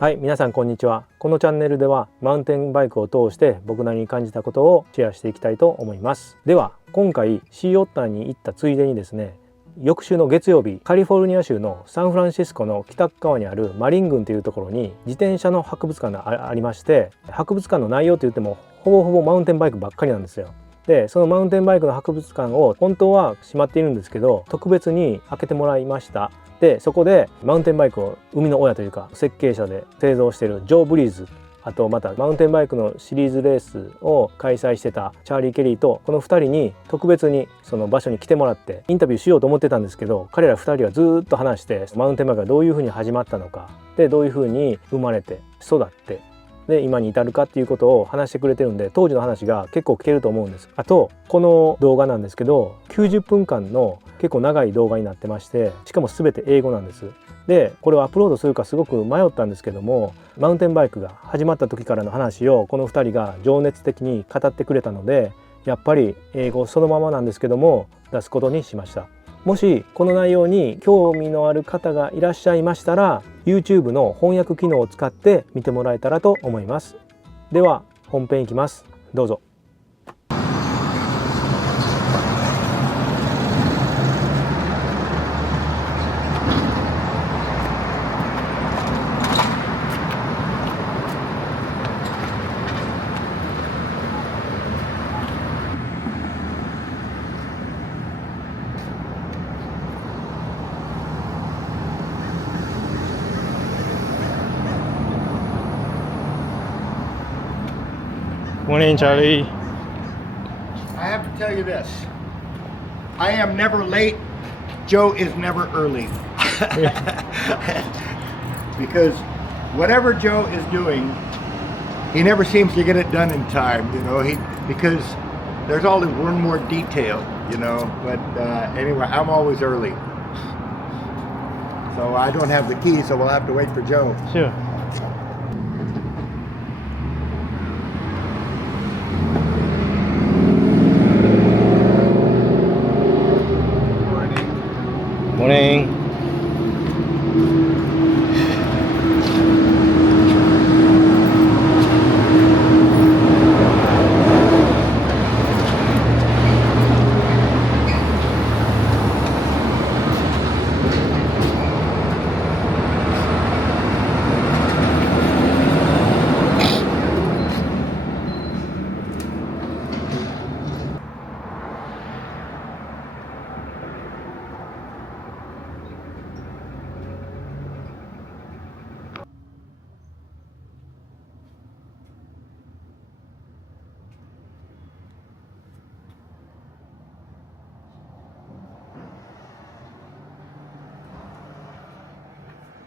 はい、皆さんこんにちは。このチャンネルではマウンテンバイクを通して僕なりに感じたことをシェアしていきたいと思います。では今回シーオッターに行ったついでにですね、翌週の月曜日カリフォルニア州のサンフランシスコの北側にあるマリン郡というところに自転車の博物館がありまして、博物館の内容といってもほぼほぼマウンテンバイクばっかりなんですよ。でそのマウンテンバイクの博物館を本当は閉まっているんですけど、特別に開けてもらいました。でそこでマウンテンバイクを生みの親というか設計者で製造しているジョー・ブリーズ、あとまたマウンテンバイクのシリーズレースを開催してたチャーリー・ケリーと、この2人に特別にその場所に来てもらってインタビューしようと思ってたんですけど、彼ら2人はずっと話してマウンテンバイクがどういうふうに始まったのか、でどういうふうに生まれて育ってで今に至るかっていうことを話してくれてるんで、当時の話が結構聞けると思うんです。あとこの動画なんですけど90分間の結構長い動画になってまして、しかも全て英語なんです。でこれをアップロードするかすごく迷ったんですけども、マウンテンバイクが始まった時からの話をこの2人が情熱的に語ってくれたので、やっぱり英語そのままなんですけども出すことにしました。もしこの内容に興味のある方がいらっしゃいましたら YouTube の翻訳機能を使って見てもらえたらと思います。では本編いきます。どうぞ。Morning, Charlie. I have to tell you this. I am never late. Joe is never early. Because whatever Joe is doing, he never seems to get it done in time, because there's always one more detail, but anyway, I'm always early. So I don't have the key, so we'll have to wait for Joe. Sure. Morning.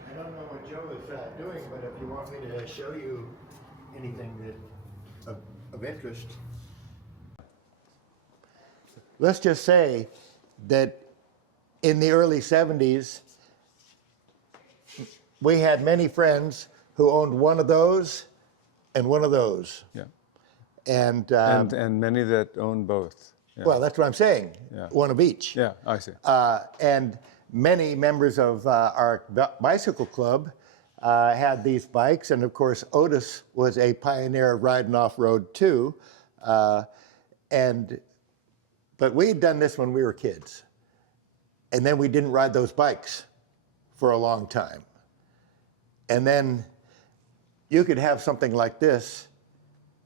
I don't know what Joe is doing, but if you want me to show you anything of interest. Let's just say that in the early 70s, we had many friends who owned one of those and one of those. Yeah. And many that own both. Yeah. well, that's what I'm saying. Yeah. One of each. Yeah, I see. And many members of our bicycle club had these bikes, and of course Otis was a pioneer of riding off-road too. But we had done this when we were kids, and then we didn't ride those bikes for a long time. And then you could have something like this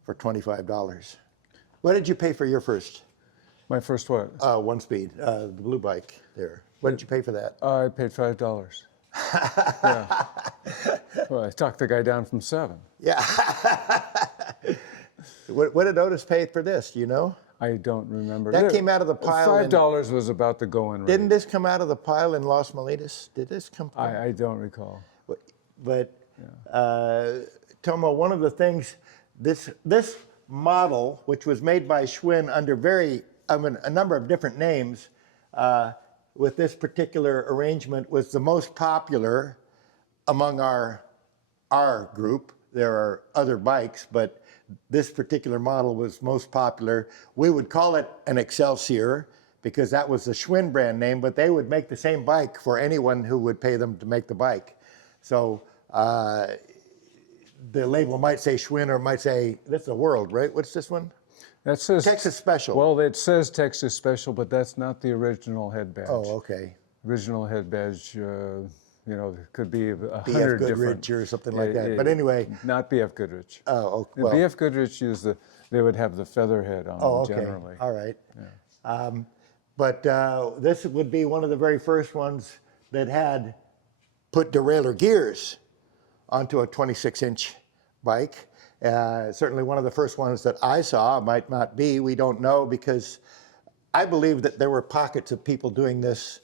for $25. What did you pay for your first? My first what? One speed, the blue bike there. What did you pay for that? I paid $5. Yeah. Well, I talked the guy down from $7. Yeah. What did Otis pay for this? Do you know? I don't remember. That came out of the pile. $5 was about the going rate. Didn't this come out of the pile in Los Molitas? Did this come? I don't recall. But Tomo, one of the things, this model, which was made by Schwinn under a number of different names, with this particular arrangement was the most popular among our group. There are other bikes, but this particular model was most popular. We would call it an Excelsior because that was the Schwinn brand name, but they would make the same bike for anyone who would pay them to make the bike. So the label might say Schwinn or it might say, that's the World, right? What's this one? That says Texas Special. Well, it says Texas Special, but that's not the original head badge. Oh, okay. Original head badge, you know, could be 100 BF different. Goodrich or something like that. But anyway. Not BF Goodrich. Oh, okay. Well, BF Goodrich is they would have the feather head on oh, okay. generally. All right. Yeah. But this would be one of the very first ones that had put derailleur gears onto a 26-inch bike. Certainly one of the first ones that I saw, might not be, we don't know, because I believe that there were pockets of people doing this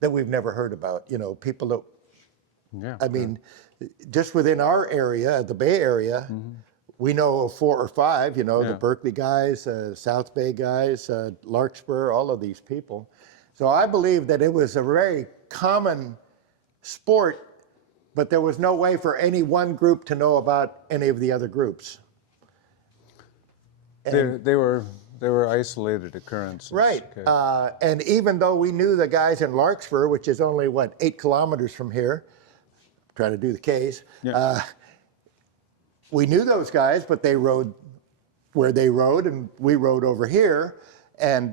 that we've never heard about. You know, people that, Yeah. I mean, just within our area, the Bay Area, we know of 4 or 5, you know, the Berkeley guys, South Bay guys, Larkspur, all of these people. So I believe that it was a very common sport, but there was no way for any one group to know about any of the other groups. They were isolated occurrences. Right. Okay. And even though we knew the guys in Larkspur, which is only, what, 8 kilometers from here, trying to do the Ks, we knew those guys, but they rode where they rode, and we rode over here, and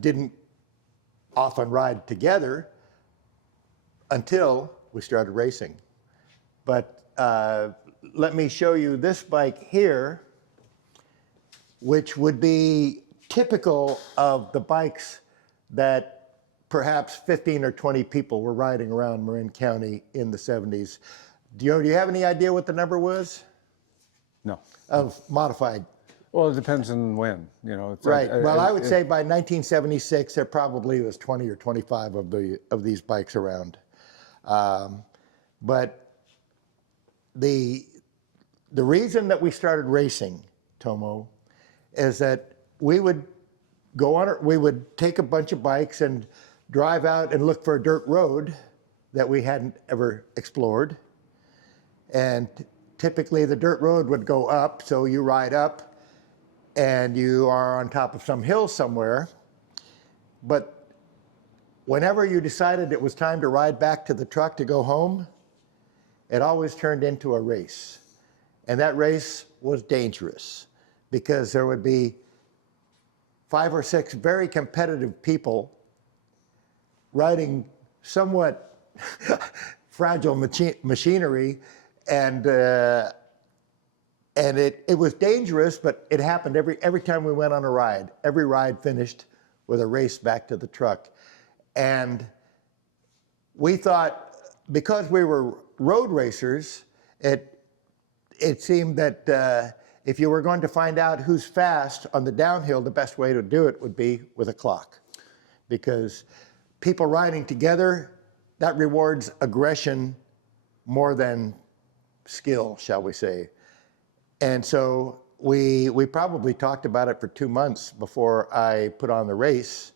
didn't often ride together until we started racing. But let me show you this bike here, which would be typical of the bikes that perhaps 15 or 20 people were riding around Marin County in the 70s. Do you have any idea what the number was? No. Of modified? Well, it depends on when, you know. It's Right. like, Well, I would say by 1976, there probably was 20 or 25 of these bikes around. But the reason that we started racing, Tomo, is that we would we would take a bunch of bikes and drive out and look for a dirt road that we hadn't ever explored. And typically the dirt road would go up, so you ride up and you are on top of some hill somewhere. But whenever you decided it was time to ride back to the truck to go home, it always turned into a race. And that race was dangerous because there would be 5 or 6 very competitive people riding somewhat fragile machinery, and it was dangerous, but it happened every time we went on a ride. Every ride finished with a race back to the truck. And we thought, because we were road racers, it seemed that if you were going to find out who's fast on the downhill, the best way to do it would be with a clock. Because people riding together, that rewards aggression more than skill, shall we say. And so we probably talked about it for 2 months before I put on the race.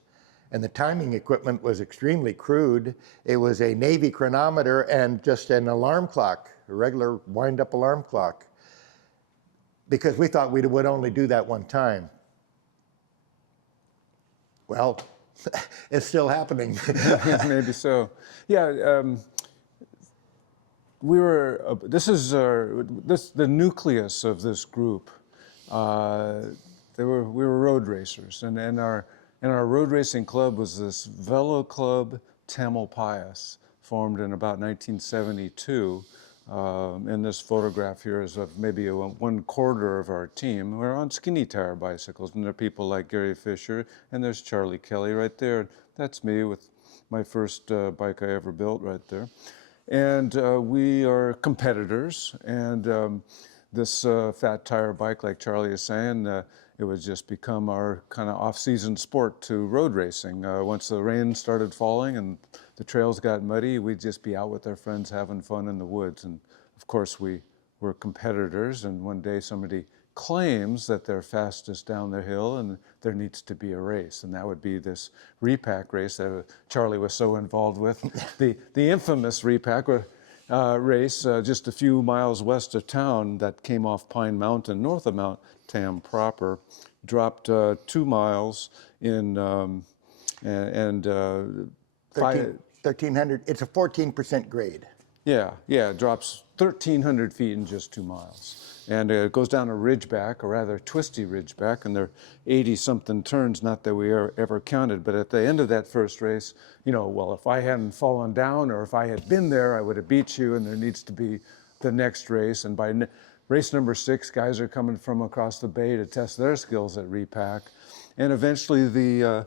And the timing equipment was extremely crude. It was a Navy chronometer and just an alarm clock, a regular wind-up alarm clock, because we thought we would only do that one time. Well, it's still happening. Maybe so. Yeah, we were. This is the nucleus of this group. We were road racers, and our road racing club was this Velo Club Tamalpais, formed in about 1972. And this photograph here is of maybe 1/4 of our team. We're on skinny tire bicycles, and there are people like Gary Fisher, and there's Charlie Kelly right there. That's me with my first bike I ever built right there. And we are competitors, and this fat tire bike, like Charlie is saying, it would just become our kind of off-season sport to road racing. Once the rain started falling and the trails got muddy, we'd just be out with our friends having fun in the woods. And of course, we were competitors, and one day somebody claims that they're fastest down the hill and there needs to be a race, and that would be this repack race that Charlie was so involved with, the infamous repack race just a few miles west of town that came off Pine Mountain, north of Mount Tam proper, dropped 2 miles in 1,300, it's a 14% grade. Yeah, yeah, it drops 1,300 feet in just 2 miles. And it goes down a ridgeback, a rather twisty ridgeback, and there are 80-something turns, not that we ever counted. But at the end of that first race, you know, well, if I hadn't fallen down or if I had been there, I would have beat you, and there needs to be the next race. And by race number 6, guys are coming from across the bay to test their skills at repack. And eventually the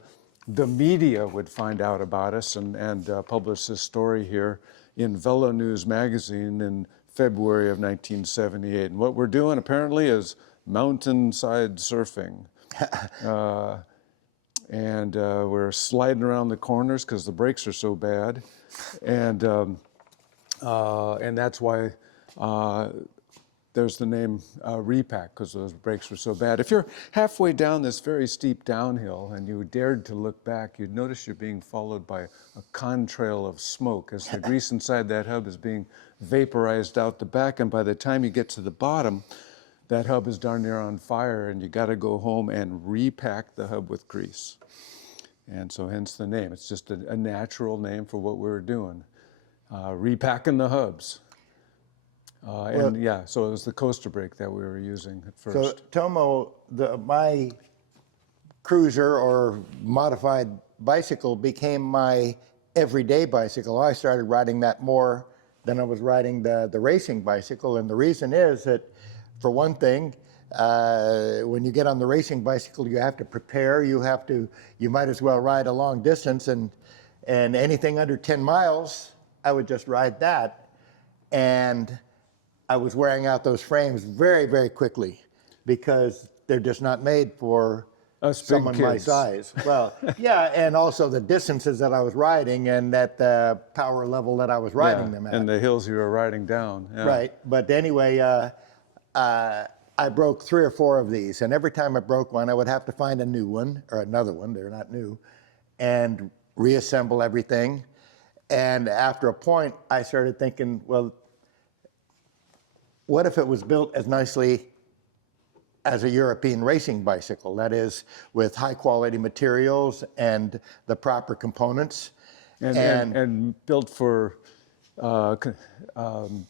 media would find out about us and publish this story here in Velo News magazine in February of 1978. And what we're doing apparently is mountainside surfing. And we're sliding around the corners because the brakes are so bad. And that's why there's the name repack, because those brakes were so bad. If you're halfway down this very steep downhill and you dared to look back, you'd notice you're being followed by a contrail of smoke as the grease inside that hub is being vaporized out the back. And by the time you get to the bottom, that hub is darn near on fire, and you got to go home and repack the hub with grease. And so hence the name. It's just a natural name for what we were doing, repacking the hubs. And yeah, so it was the coaster brake that we were using at first. So Tomo, my cruiser or modified bicycle became my everyday bicycle. I started riding that more than I was riding the racing bicycle. And the reason is that, for one thing, when you get on the racing bicycle, you have to prepare. You might as well ride a long distance, and anything under 10 miles, I would just ride that. And I was wearing out those frames very, very quickly because they're just not made for someone my size. Well, yeah, and also the distances that I was riding and at the power level that I was riding them at. And the hills you were riding down. Yeah. Right, but anyway, I broke 3 or 4 of these, and every time I broke one, I would have to find a new one, or another one, they're not new, and reassemble everything. And after a point, I started thinking, well, what if it was built as nicely as a European racing bicycle? That is, with high quality materials and the proper components. And built for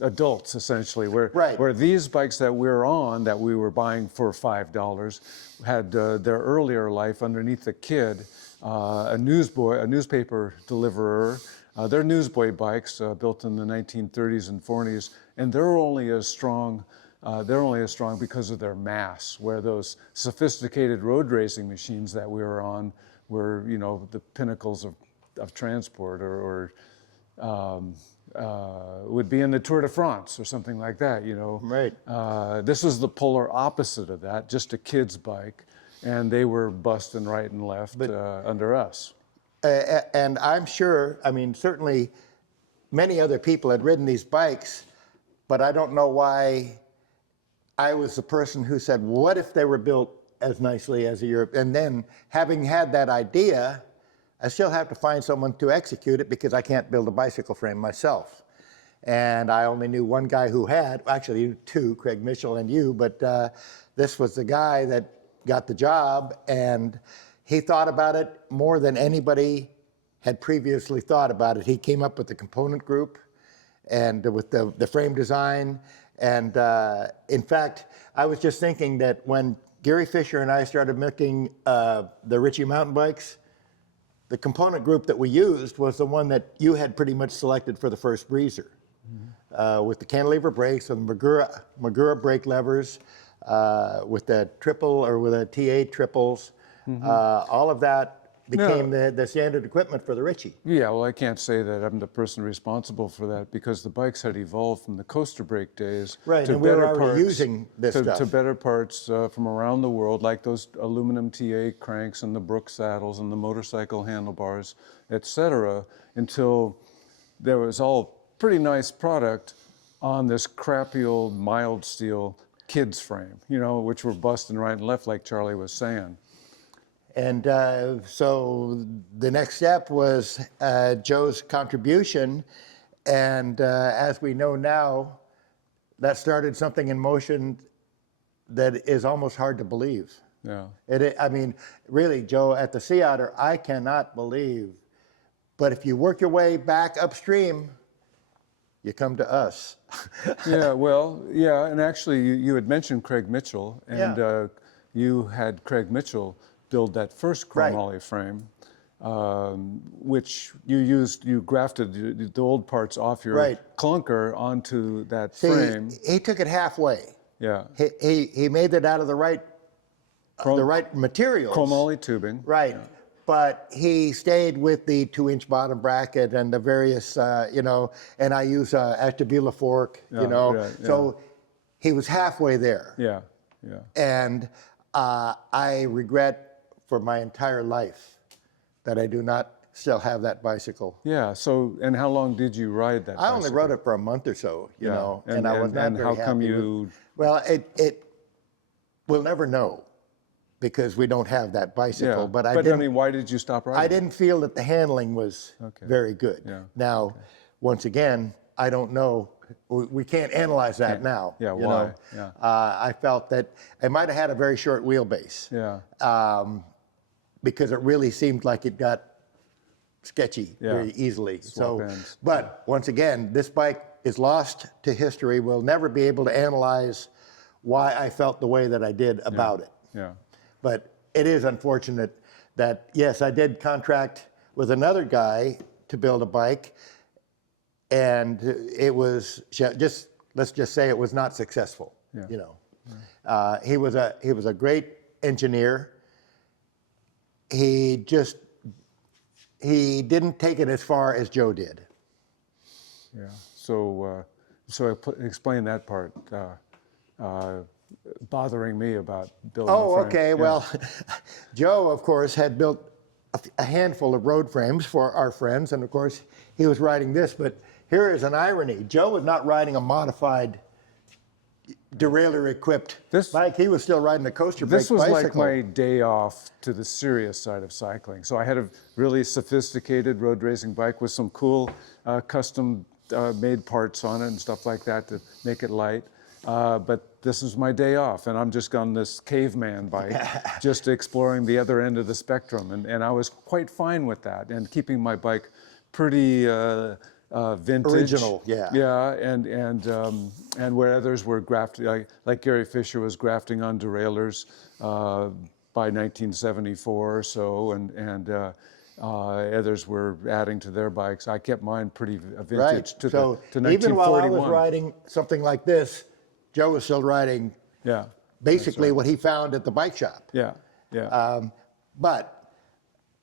adults, essentially. Where these bikes that we're on, that we were buying for $5, had their earlier life underneath the kid, a newspaper deliverer. They're newsboy bikes built in the 1930s and 40s, and they're only as strong because of their mass, where those sophisticated road racing machines that we were on were, you know, the pinnacles of transport, or would be in the Tour de France or something like that, you know. Right. This was the polar opposite of that, just a kid's bike, and they were busting right and left under us. And I'm sure, I mean, certainly many other people had ridden these bikes, but I don't know why I was the person who said, what if they were built as nicely as a Europe? And then, having had that idea, I still have to find someone to execute it because I can't build a bicycle frame myself. And I only knew one guy who had, actually 2, Craig Mitchell and you, but this was the guy that got the job, and he thought about it more than anybody had previously thought about it. He came up with the component group and with the frame design. And in fact, I was just thinking that when Gary Fisher and I started making the Ritchie mountain bikes, the component group that we used was the one that you had pretty much selected for the first Breezer. With the cantilever brakes and Magura brake levers, with the triple or with the T8 triples. All of that became the standard equipment for the Ritchie. Yeah, well, I can't say that I'm the person responsible for that, because the bikes had evolved from the coaster brake days to better we're already parts, using this stuff. to better parts from around the world, like those aluminum TA cranks and the Brooks saddles and the motorcycle handlebars, etc., until there was all pretty nice product on this crappy old mild steel kids frame, you know, which were busting right and left, like Charlie was saying. And so the next step was Joe's contribution. And as we know now, that started something in motion that is almost hard to believe. Yeah. I mean, really, Joe, at the Sea Otter, I cannot believe. But if you work your way back upstream, you come to us. Yeah, well, yeah, and actually you had mentioned Craig Mitchell, and Yeah. You had Craig Mitchell build that first chromoly frame, which you grafted the old parts off your Right. clunker onto that See, frame. he took it halfway. Yeah, He made it out of the right materials. chromoly tubing. Right. Yeah. But he stayed with the 2-inch bottom bracket and the various, and I use Ashtabula fork, Yeah. So he was halfway there. Yeah, yeah. And I regret for my entire life that I do not still have that bicycle. Yeah. So, and how long did you ride that? I only bicycle? rode it for a month or so, you know, and I was not and very how come happy you? Well, we'll never know because we don't have that bicycle. Yeah. But I didn't. why did you stop riding? I didn't feel that the handling was very good. Yeah. Now, once again, I don't know. We can't analyze that now. Yeah, you why? know. Yeah. I felt that it might have had a very short wheelbase. Yeah. Because it really seemed like it got sketchy very easily. Swap ends. But once again, this bike is lost to history. We'll never be able to analyze why I felt the way that I did about it. Yeah. But it is unfortunate that, yes, I did contract with another guy to build a bike, and it was let's just say it was not successful. Yeah. You know, he was a great engineer. He didn't take it as far as Joe did. Yeah. So explain that part. Bothering me about building. Oh, a frame. okay. Yeah. Well, Joe, of course, had built a handful of road frames for our friends, and of course, he was riding this. But here is an irony: Joe was not riding a modified, derailleur-equipped bike. He was still riding a coaster brake This was bicycle. like my day off to the serious side of cycling. So I had a really sophisticated road racing bike with some cool custom made parts on it and stuff like that to make it light. But this is my day off, and I'm just on this caveman bike, just exploring the other end of the spectrum. And I was quite fine with that, and keeping my bike pretty vintage. Original, yeah. Yeah, and where others were grafting, like Gary Fisher was grafting on derailleurs by 1974 or so, and others were adding to their bikes. I kept mine pretty vintage Right. to So 1941. even while I was riding something like this, Joe was still riding Yeah. basically what he found at the bike shop. Yeah. Yeah. But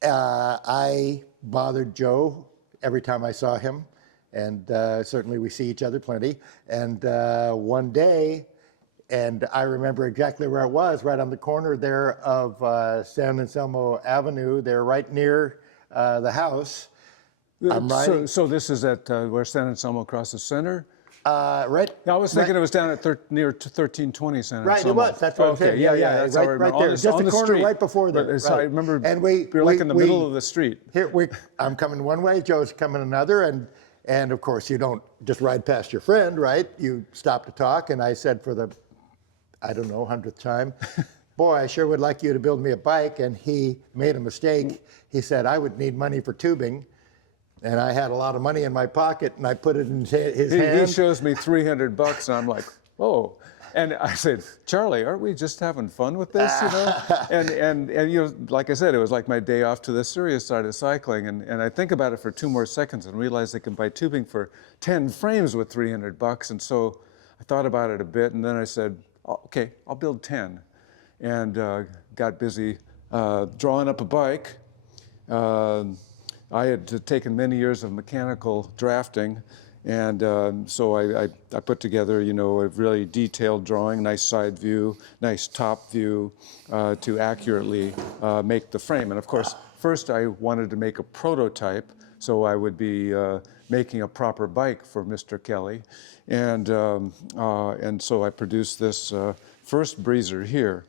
I bothered Joe every time I saw him, and certainly we see each other plenty. And one day, and I remember exactly where it was, right on the corner there of San Anselmo Avenue. They're right near the house. I'm riding. So this is at where San Anselmo crosses center? Right. I was thinking it was down at near 1320 San Anselmo. Right, it was. That's what I'm saying. Yeah, that's how I remember. Right there, On just the the corner street. right before there. But, so I right. remember And we were like in the middle of the street. I'm coming one way, Joe's coming another, and of course you don't just ride past your friend, right? You stop to talk, and I said for the, I don't know, 100th time, boy, I sure would like you to build me a bike, and he made a mistake. He said I would need money for tubing. And I had a lot of money in my pocket, and I put it in his hand. He shows me $300, and I'm like, oh. And I said, Charlie, aren't we just having fun with this, you know? and you know, like I said, it was like my day off to the serious side of cycling. And I think about it for 2 more seconds and realize they can buy tubing for 10 frames with $300. And so I thought about it a bit, and then I said, oh, okay, I'll build 10. And got busy drawing up a bike. I had taken many years of mechanical drafting, and so I put together, you know, a really detailed drawing, nice side view, nice top view, to accurately make the frame. And of course, first I wanted to make a prototype, so I would be making a proper bike for Mr. Kelly, and so I produced this first Breezer here.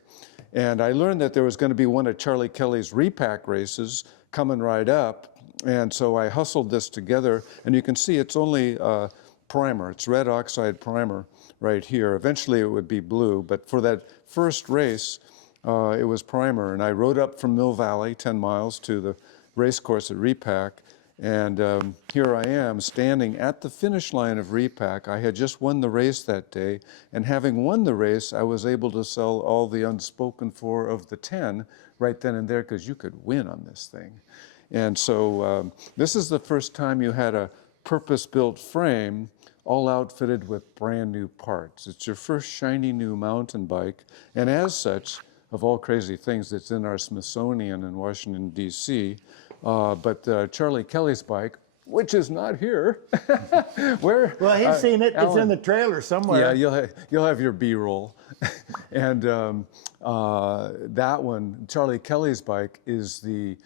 And I learned that there was going to be one of Charlie Kelly's repack races coming right up. And so I hustled this together, and you can see it's only primer. It's red oxide primer right here. Eventually it would be blue, but for that first race, it was primer. And I rode up from Mill Valley, 10 miles, to the race course at Repack, And here I am standing at the finish line of repack. I had just won the race that day, and having won the race, I was able to sell all the unspoken for of the 10 right then and there, because you could win on this thing. And so this is the first time you had a purpose-built frame all outfitted with brand new parts. It's your first shiny new mountain bike, and as such, of all crazy things, it's in our Smithsonian in Washington, D.C., but Charlie Kelly's bike, which is not here. Where? Well, he's seen it. Alan, it's in the trailer somewhere. Yeah, you'll have your B-roll. And that one, Charlie Kelly's bike, is the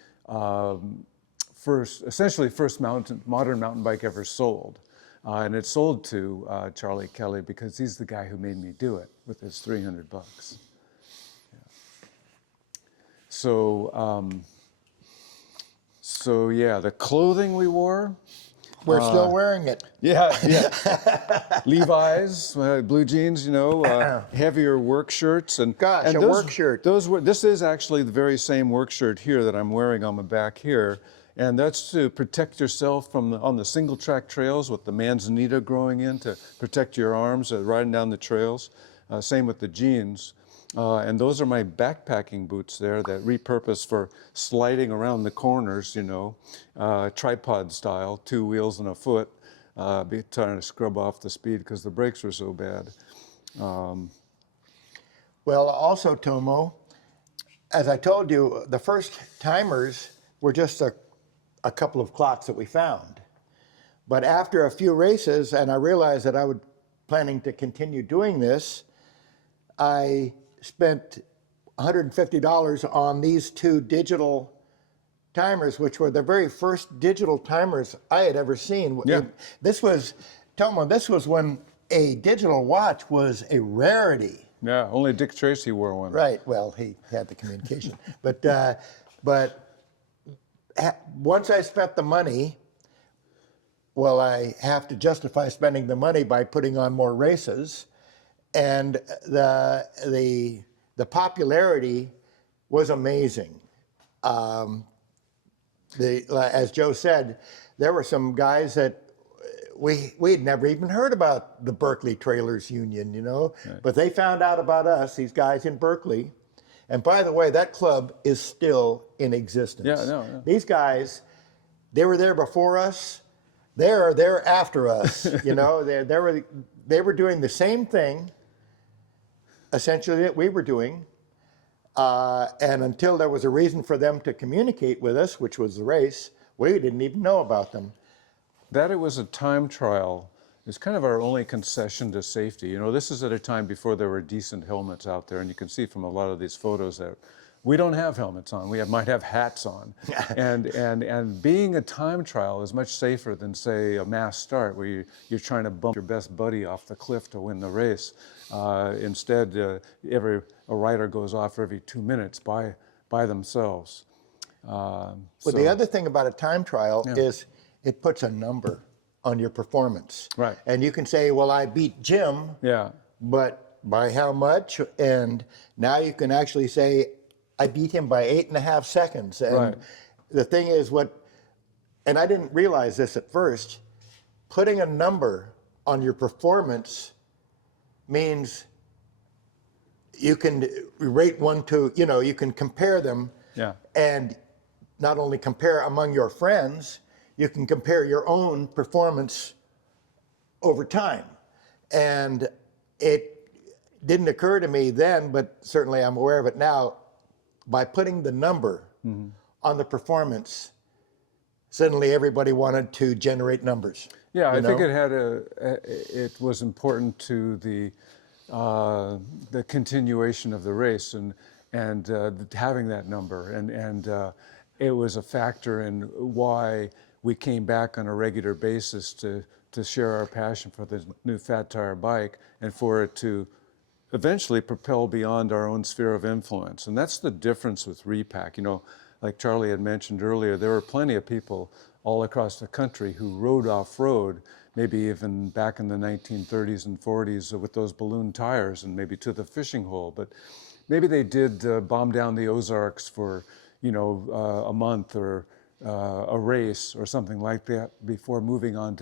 essentially first modern mountain bike ever sold. And it's sold to Charlie Kelly because he's the guy who made me do it with his $300. Yeah. So yeah, the clothing we wore. We're still wearing it. Yeah. Levi's, blue jeans, heavier work shirts, and Gosh, and a work shirt. This is actually the very same work shirt here that I'm wearing on my back here, and that's to protect yourself on the single track trails with the manzanita growing in to protect your arms riding down the trails. Same with the jeans. And those are my backpacking boots there that repurpose for sliding around the corners, tripod style, 2 wheels and a foot, trying to scrub off the speed because the brakes were so bad. Well, also, Tomo, as I told you, the first timers were just a couple of clocks that we found. But after a few races, and I realized that I was planning to continue doing this, I spent $150 on these 2 digital timers, which were the very first digital timers I had ever seen. Yeah. This was when a digital watch was a rarity. Yeah, only Dick Tracy wore one. Right, well, he had the communication. But once I spent the money, well, I have to justify spending the money by putting on more races. And the popularity was amazing. As Joe said, there were some guys that we'd never even heard about the Berkeley Trailers Union, Right. But they found out about us, these guys in Berkeley. And by the way, that club is still in existence. Yeah, no. These guys, they were there before us. They're there after us. They were doing the same thing, essentially, that we were doing. And until there was a reason for them to communicate with us, which was the race, we didn't even know about them. That it was a time trial is kind of our only concession to safety. This is at a time before there were decent helmets out there, and you can see from a lot of these photos that we don't have helmets on. We might have hats on. and being a time trial is much safer than, say, a mass start where you're trying to bump your best buddy off the cliff to win the race. Instead, a rider goes off every 2 minutes by themselves. The other thing about a time trial is it puts a number on your performance. Right. And you can say, well, I beat Jim, but by how much? And now you can actually say, I beat him by 8.5 seconds. And the thing is and I didn't realize this at first, putting a number on your performance means you can rate 1 to, you can compare them. Yeah. And not only compare among your friends, you can compare your own performance over time. And it didn't occur to me then, but certainly I'm aware of it now. By putting the number on the performance, suddenly everybody wanted to generate numbers. Yeah, I think it was important to the continuation of the race and having that number, and it was a factor in why we came back on a regular basis to share our passion for the new fat tire bike and for it to eventually propel beyond our own sphere of influence. And that's the difference with repack. Like Charlie had mentioned earlier, there were plenty of people all across the country who rode off-road, maybe even back in the 1930s and 40s with those balloon tires and maybe to the fishing hole. But maybe they did bomb down the Ozarks for, a month or a race or something like that before moving on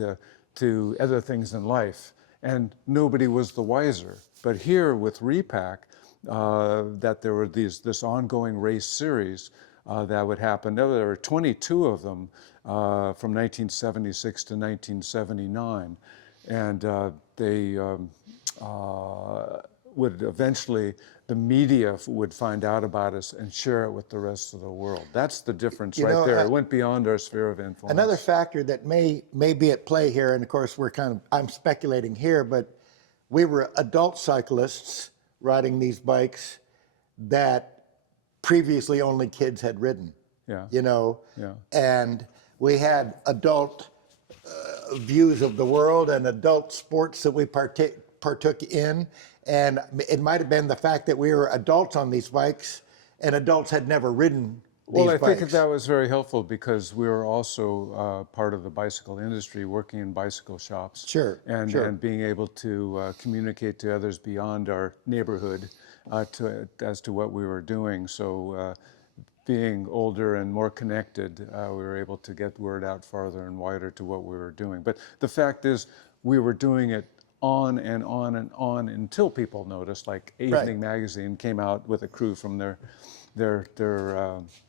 to other things in life. And nobody was the wiser. But here with Repack, that there were this ongoing race series that would happen. There were 22 of them from 1976 to 1979. And they would eventually, the media would find out about us and share it with the rest of the world. That's the difference right there. It went beyond our sphere of influence. Another factor that may be at play here, and of course I'm speculating here, but we were adult cyclists riding these bikes that previously only kids had ridden. Yeah. Yeah. And we had adult views of the world and adult sports that we partook in. And it might have been the fact that we were adults on these bikes and adults had never ridden these bikes. Well, I think that was very helpful because we were also part of the bicycle industry, working in bicycle shops. Sure. And being able to communicate to others beyond our neighborhood as to what we were doing. So being older and more connected, we were able to get word out farther and wider to what we were doing. But the fact is, we were doing it on and on and on until people noticed, like Evening Magazine came out with a crew from their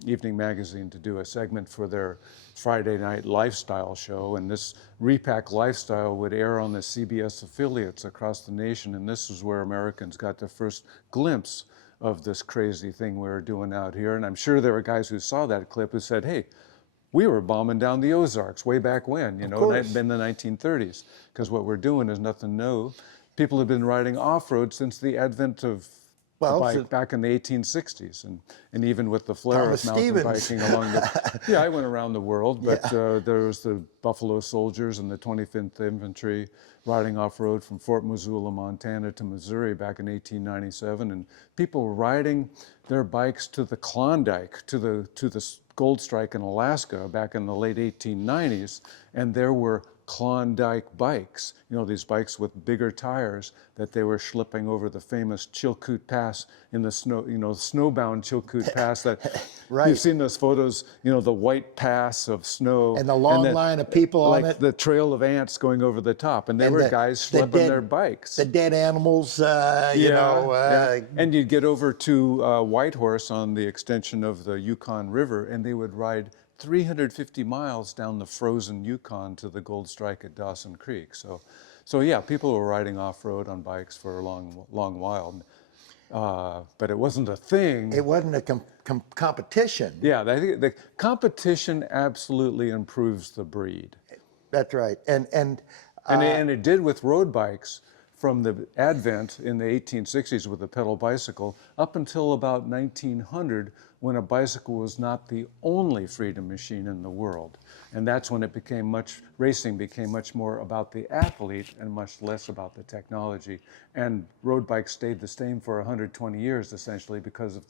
evening magazine to do a segment for their Friday night lifestyle show, and this Repack Lifestyle would air on the CBS affiliates across the nation, and this is where Americans got their first glimpse of this crazy thing we were doing out here. And I'm sure there were guys who saw that clip who said, hey, we were bombing down the Ozarks way back when, you know, in the 1930s, because what we're doing is nothing new. People have been riding off-road since the advent of the bike back in the 1860s, and even with the flare of mountain biking along the... Yeah, I went around the world, but there was the Buffalo Soldiers and the 25th Infantry riding off-road from Fort Missoula, Montana to Missouri back in 1897, and people were riding their bikes to the Klondike, to the Gold Strike in Alaska back in the late 1890s, and there were Klondike bikes, you know, these bikes with bigger tires that they were schlepping over the famous Chilkoot Pass in the snow, you know, snowbound Chilkoot Pass that you've seen those photos, you know, the white pass of snow. And the long line of people on it. Like the trail of ants going over the top. And there were guys schlepping their bikes. The dead animals, you know. And you'd get over to Whitehorse on the extension of the Yukon River, and they would ride 350 miles down the frozen Yukon to the Gold Strike at Dawson Creek. So yeah, people were riding off-road on bikes for a long while. But it wasn't a thing. It wasn't a competition. Yeah, I think the competition absolutely improves the breed. That's right. And it did with road bikes from the advent in the 1860s with the pedal bicycle up until about 1900, when a bicycle was not the only freedom machine in the world. And that's when racing became much more about the athlete and much less about the technology. And road bikes stayed the same for 120 years, essentially, because of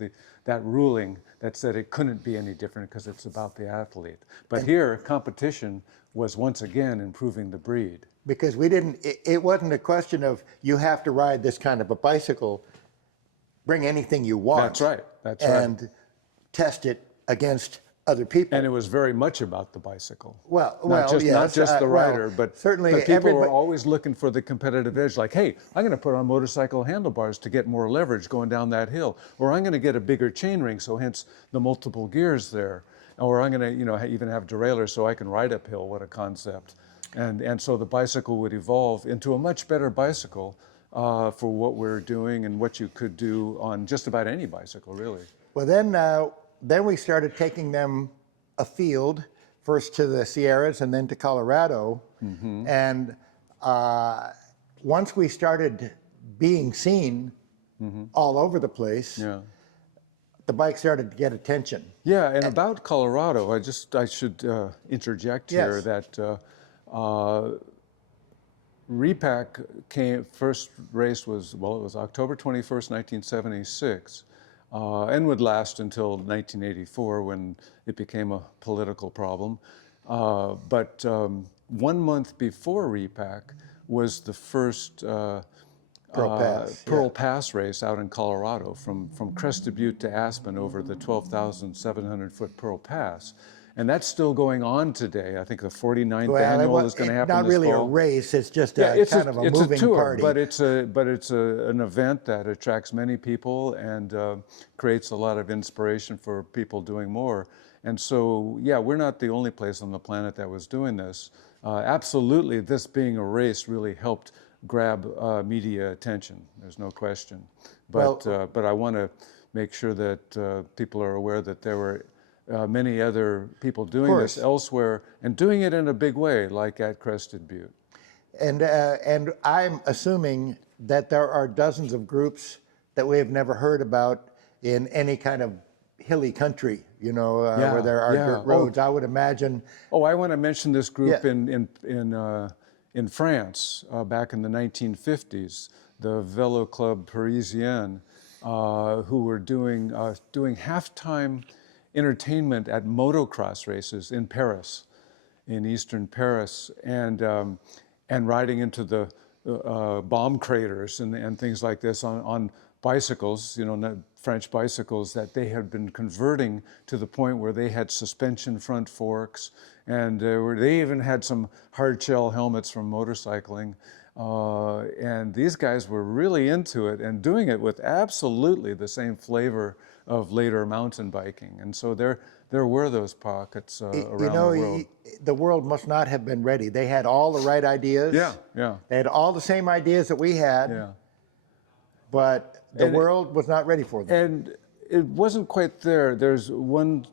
that ruling that said it couldn't be any different because it's about the athlete. But here, competition was once again improving the breed. Because it wasn't a question of you have to ride this kind of a bicycle, bring anything you want. That's right, and test it against other people. And it was very much about the bicycle. Not just the rider, but certainly people were always looking for the competitive edge, like, hey, I'm going to put on motorcycle handlebars to get more leverage going down that hill, or I'm going to get a bigger chain ring, so hence the multiple gears there, or I'm going to, you know, even have derailleurs so I can ride uphill. What a concept. And so the bicycle would evolve into a much better bicycle for what we're doing and what you could do on just about any bicycle, really. Well, then we started taking them afield, first to the Sierras and then to Colorado. Mm-hmm. And once we started being seen all over the place, the bike started to get attention. Yeah, and about Colorado, I should interject here that Repack first race was October 21st, 1976, and would last until 1984 when it became a political problem. But 1 month before Repack was the first Pearl Pass race out in Colorado from Crested Butte to Aspen over the 12,700 foot Pearl Pass. And that's still going on today. I think the 49th Well, annual is going to happen not this really fall. a race, it's just Yeah, a kind of a moving tour, party. but it's an event that attracts many people and creates a lot of inspiration for people doing more. And so, yeah, we're not the only place on the planet that was doing this. Absolutely, this being a race really helped grab media attention. There's no question. But I want to make sure that people are aware that there were many other people doing this elsewhere and doing it in a big way, like at Crested Butte. And I'm assuming that there are dozens of groups that we have never heard about in any kind of hilly country, you know, where there are dirt roads. I would imagine. Oh, I want to mention this group in France back in the 1950s, the Vélo Club Parisien, who were doing halftime entertainment at motocross races in Paris, in eastern Paris, and riding into the bomb craters and things like this on bicycles, you know, French bicycles that they had been converting to the point where they had suspension front forks, and they even had some hard shell helmets from motorcycling. And these guys were really into it and doing it with absolutely the same flavor of later mountain biking. And so there were those pockets around the world. The world must not have been ready. They had all the right ideas. Yeah. They had all the same ideas that we had, but the world was not ready for them. And it wasn't quite there. There's one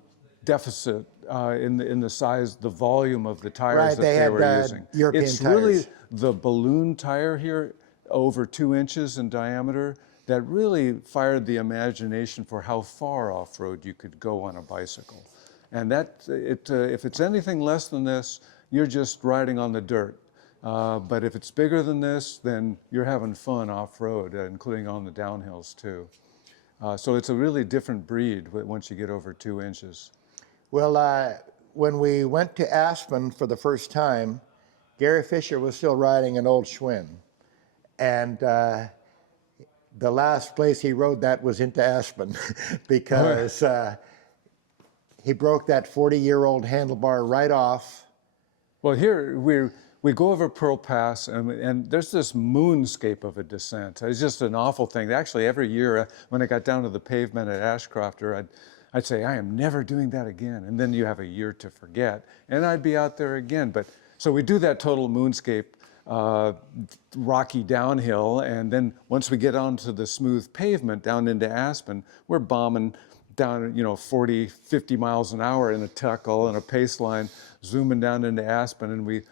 deficit in the size, the volume of the tires that they were using. European it's tires. Really the balloon tire here, over 2 inches in diameter, that really fired the imagination for how far off-road you could go on a bicycle. And if it's anything less than this, you're just riding on the dirt. But if it's bigger than this, then you're having fun off-road, including on the downhills too. So it's a really different breed once you get over 2 inches. Well, when we went to Aspen for the first time, Gary Fisher was still riding an old Schwinn. And the last place he rode that was into Aspen because he broke that 40-year-old handlebar right off. Well, here we go over Pearl Pass, and there's this moonscape of a descent. It's just an awful thing. Actually, every year when I got down to the pavement at Ashcrofter, I'd say, I am never doing that again. And then you have a year to forget, and I'd be out there again. So we do that total moonscape, rocky downhill, and then once we get onto the smooth pavement down into Aspen, we're bombing down, 40, 50 miles an hour in a tuckle and a pace line, zooming down into Aspen. And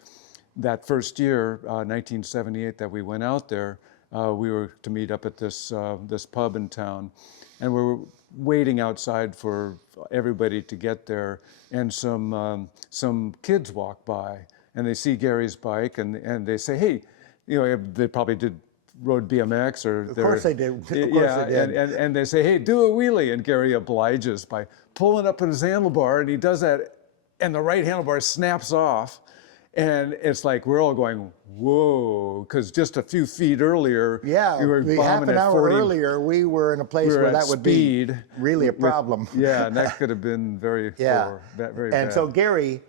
that first year, 1978, that we went out there, we were to meet up at this pub in town, and we were waiting outside for everybody to get there, and some kids walk by, and they see Gary's bike, and they say, hey, they probably rode BMX or... Of course they did. Of course they did. And they say, hey, do a wheelie, and Gary obliges by pulling up his handlebar, and he does that, and the right handlebar snaps off. And it's like we're all going, whoa, because just a few feet earlier, we were bombing half an hour 40. earlier, we were in a place where that would be really a problem. Yeah, and that could have been very And bad. so Gary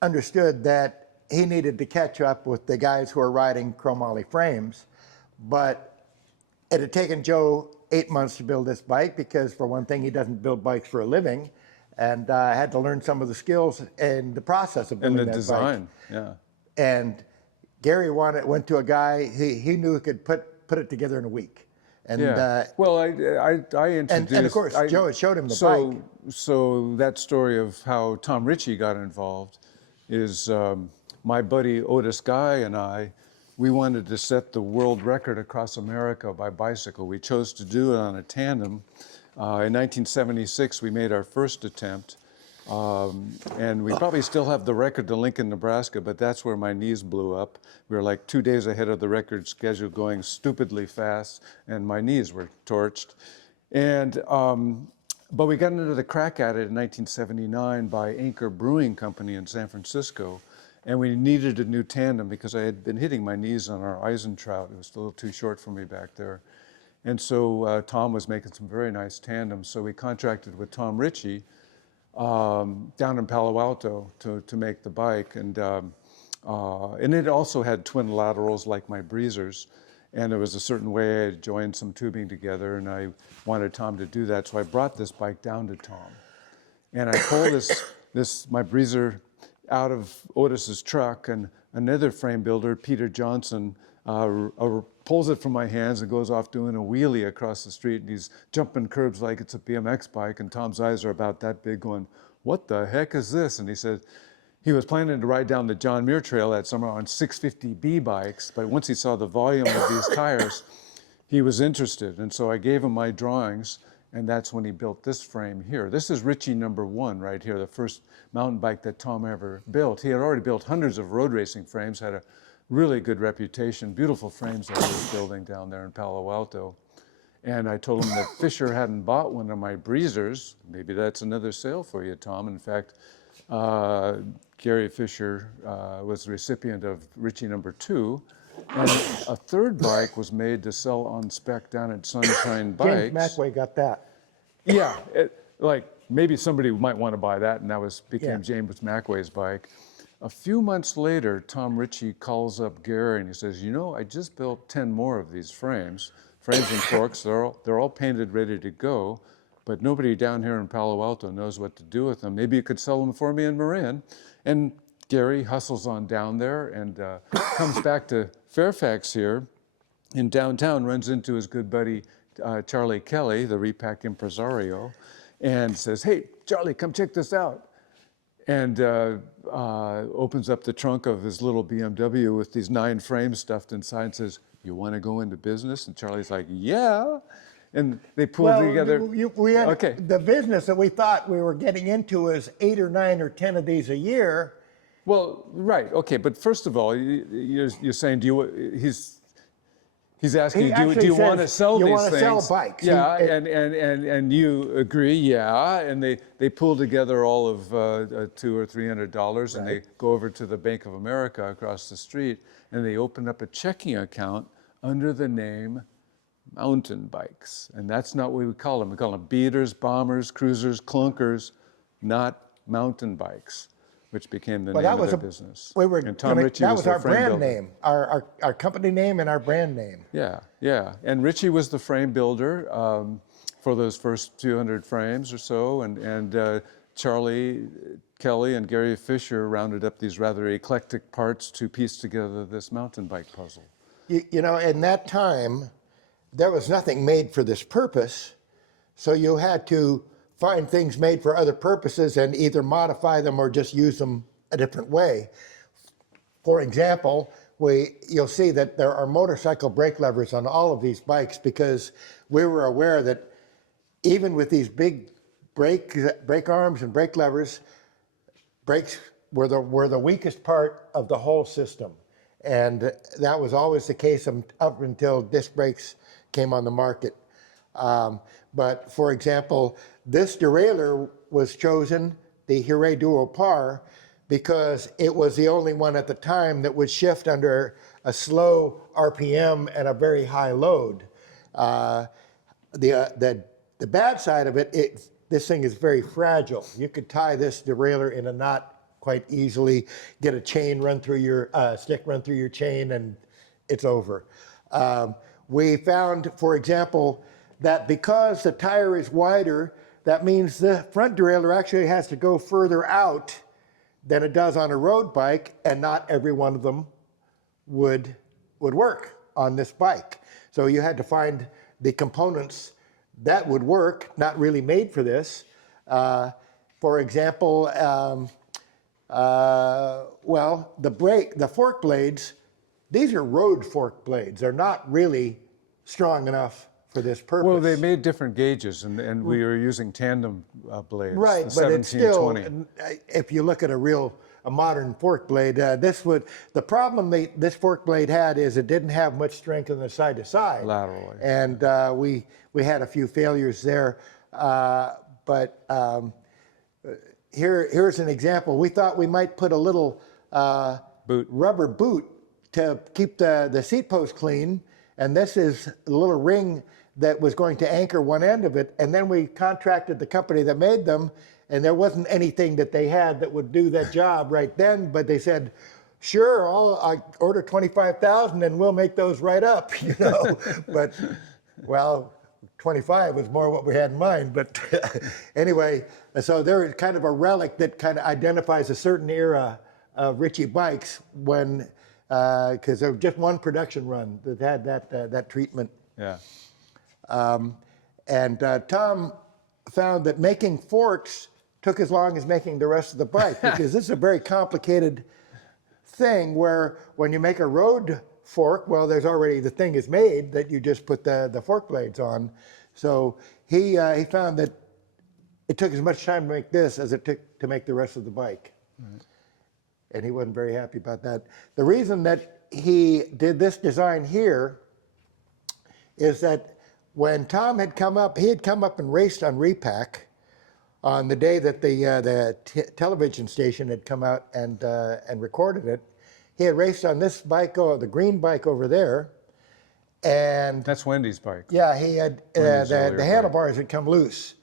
understood that he needed to catch up with the guys who are riding chromoly frames, but it had taken Joe 8 months to build this bike because, for one thing, he doesn't build bikes for a living, and had to learn some of the skills and the process of building that bike. And the design, yeah. And Gary went to a guy he knew could put it together in a week. And well, I introduced... And of course, Joe had showed him the bike. So that story of how Tom Ritchie got involved is my buddy Otis Guy and we wanted to set the world record across America by bicycle. We chose to do it on a tandem. In 1976, we made our first attempt, and we probably still have the record to Lincoln, Nebraska, but that's where my knees blew up. We were like 2 days ahead of the record schedule, going stupidly fast, and my knees were torched. But we got into the crack at it in 1979 by Anchor Brewing Company in San Francisco, and we needed a new tandem because I had been hitting my knees on our Eisentraut. It was a little too short for me back there. And so Tom was making some very nice tandems, so we contracted with Tom Ritchie down in Palo Alto to make the bike, and it also had twin laterals like my Breezers, and there was a certain way I joined some tubing together, and I wanted Tom to do that, so I brought this bike down to Tom, and I pulled my Breezer out of Otis's truck, and another frame builder, Peter Johnson, pulls it from my hands and goes off doing a wheelie across the street, and he's jumping curbs like it's a BMX bike, and Tom's eyes are about that big going, what the heck is this? And he said he was planning to ride down the John Muir Trail that summer on 650B bikes, but once he saw the volume of these tires, he was interested, and so I gave him my drawings, and that's when he built this frame here. This is Ritchie #1 right here, the first mountain bike that Tom ever built. He had already built hundreds of road racing frames, had a really good reputation, beautiful frames that he was building down there in Palo Alto. And I told him that Fisher hadn't bought one of my Breezers. Maybe that's another sale for you, Tom. In fact, Gary Fisher was the recipient of Ritchie #2. And a third bike was made to sell on spec down at Sunshine Bikes. James Macway got that. Yeah, like maybe somebody might want to buy that, and that became Yeah. James Macway's bike. A few months later, Tom Ritchie calls up Gary and he says, you know, I just built 10 more of these frames and forks. They're all painted, ready to go, but nobody down here in Palo Alto knows what to do with them. Maybe you could sell them for me in Marin. And Gary hustles on down there and comes back to Fairfax here in downtown, runs into his good buddy Charlie Kelly, the repack impresario, and says, hey, Charlie, come check this out. And opens up the trunk of his little BMW with these 9 frames stuffed inside and says, you want to go into business? And Charlie's like, yeah. And they pulled together. We had Okay. the business that we thought we were getting into is 8 or 9 or 10 of these a year. Well, right, okay, but first of all, you're saying, he's asking, do you want to sell these things? You want to sell bikes. Yeah, and you agree, yeah, and they pull together all of $200 or $300, and they go over to the Bank of America across the street, and they open up a checking account under the name Mountain Bikes, and that's not what we call them. We call them beaters, bombers, cruisers, clunkers, not mountain bikes, which became the name of their business. And Tom Ritchie that was our frame brand builder. name, our company name and our brand name. Yeah, yeah. And Ritchie was the frame builder for those first 200 frames or so, and Charlie Kelly and Gary Fisher rounded up these rather eclectic parts to piece together this mountain bike puzzle. You know, in that time, there was nothing made for this purpose, so you had to find things made for other purposes and either modify them or just use them a different way. For example, you'll see that there are motorcycle brake levers on all of these bikes because we were aware that even with these big brake arms and brake levers, brakes were the weakest part of the whole system. And that was always the case up until disc brakes came on the market. But for example, this derailleur was chosen, the Heuret Duo Par, because it was the only one at the time that would shift under a slow RPM and a very high load. The bad side of it, this thing is very fragile. You could tie this derailleur in a knot quite easily, get a chain run through your stick run through your chain, and it's over. We found, for example, that because the tire is wider, that means the front derailleur actually has to go further out than it does on a road bike, and not every one of them would work on this bike. So you had to find the components that would work, not really made for this. For example, well, the fork blades, these are road fork blades. They're not really strong enough for this purpose. Well, they made different gauges, and we were using tandem blades. Right, the but it's still, 1720. if you look at a modern fork blade, the problem this fork blade had is it didn't have much strength on the side to side. Laterally. And we had a few failures there. But here's an example. We thought we might put a little rubber boot to keep the seat post clean. And this is a little ring that was going to anchor one end of it. And then we contracted the company that made them, And there wasn't anything that they had that would do that job right then, but they said, sure, I order 25,000 and we'll make those right up, you know. But, well, 25 was more what we had in mind. But anyway, so they're kind of a relic that kind of identifies a certain era of Ritchie bikes when, because there was just one production run that had that treatment. Yeah. And Tom found that making forks took as long as making the rest of the bike, because this is a very complicated thing where when you make a road fork, well, there's already, the thing is made that you just put the fork blades on. So he found that it took as much time to make this as it took to make the rest of the bike. Right. And he wasn't very happy about that. The reason that he did this design here is that when Tom had come up, he had come up and raced on Repack on the day that the television station had come out and recorded it. He had raced on this bike, the green bike over there, and that's Wendy's bike. Yeah, he had the handlebars had come loose.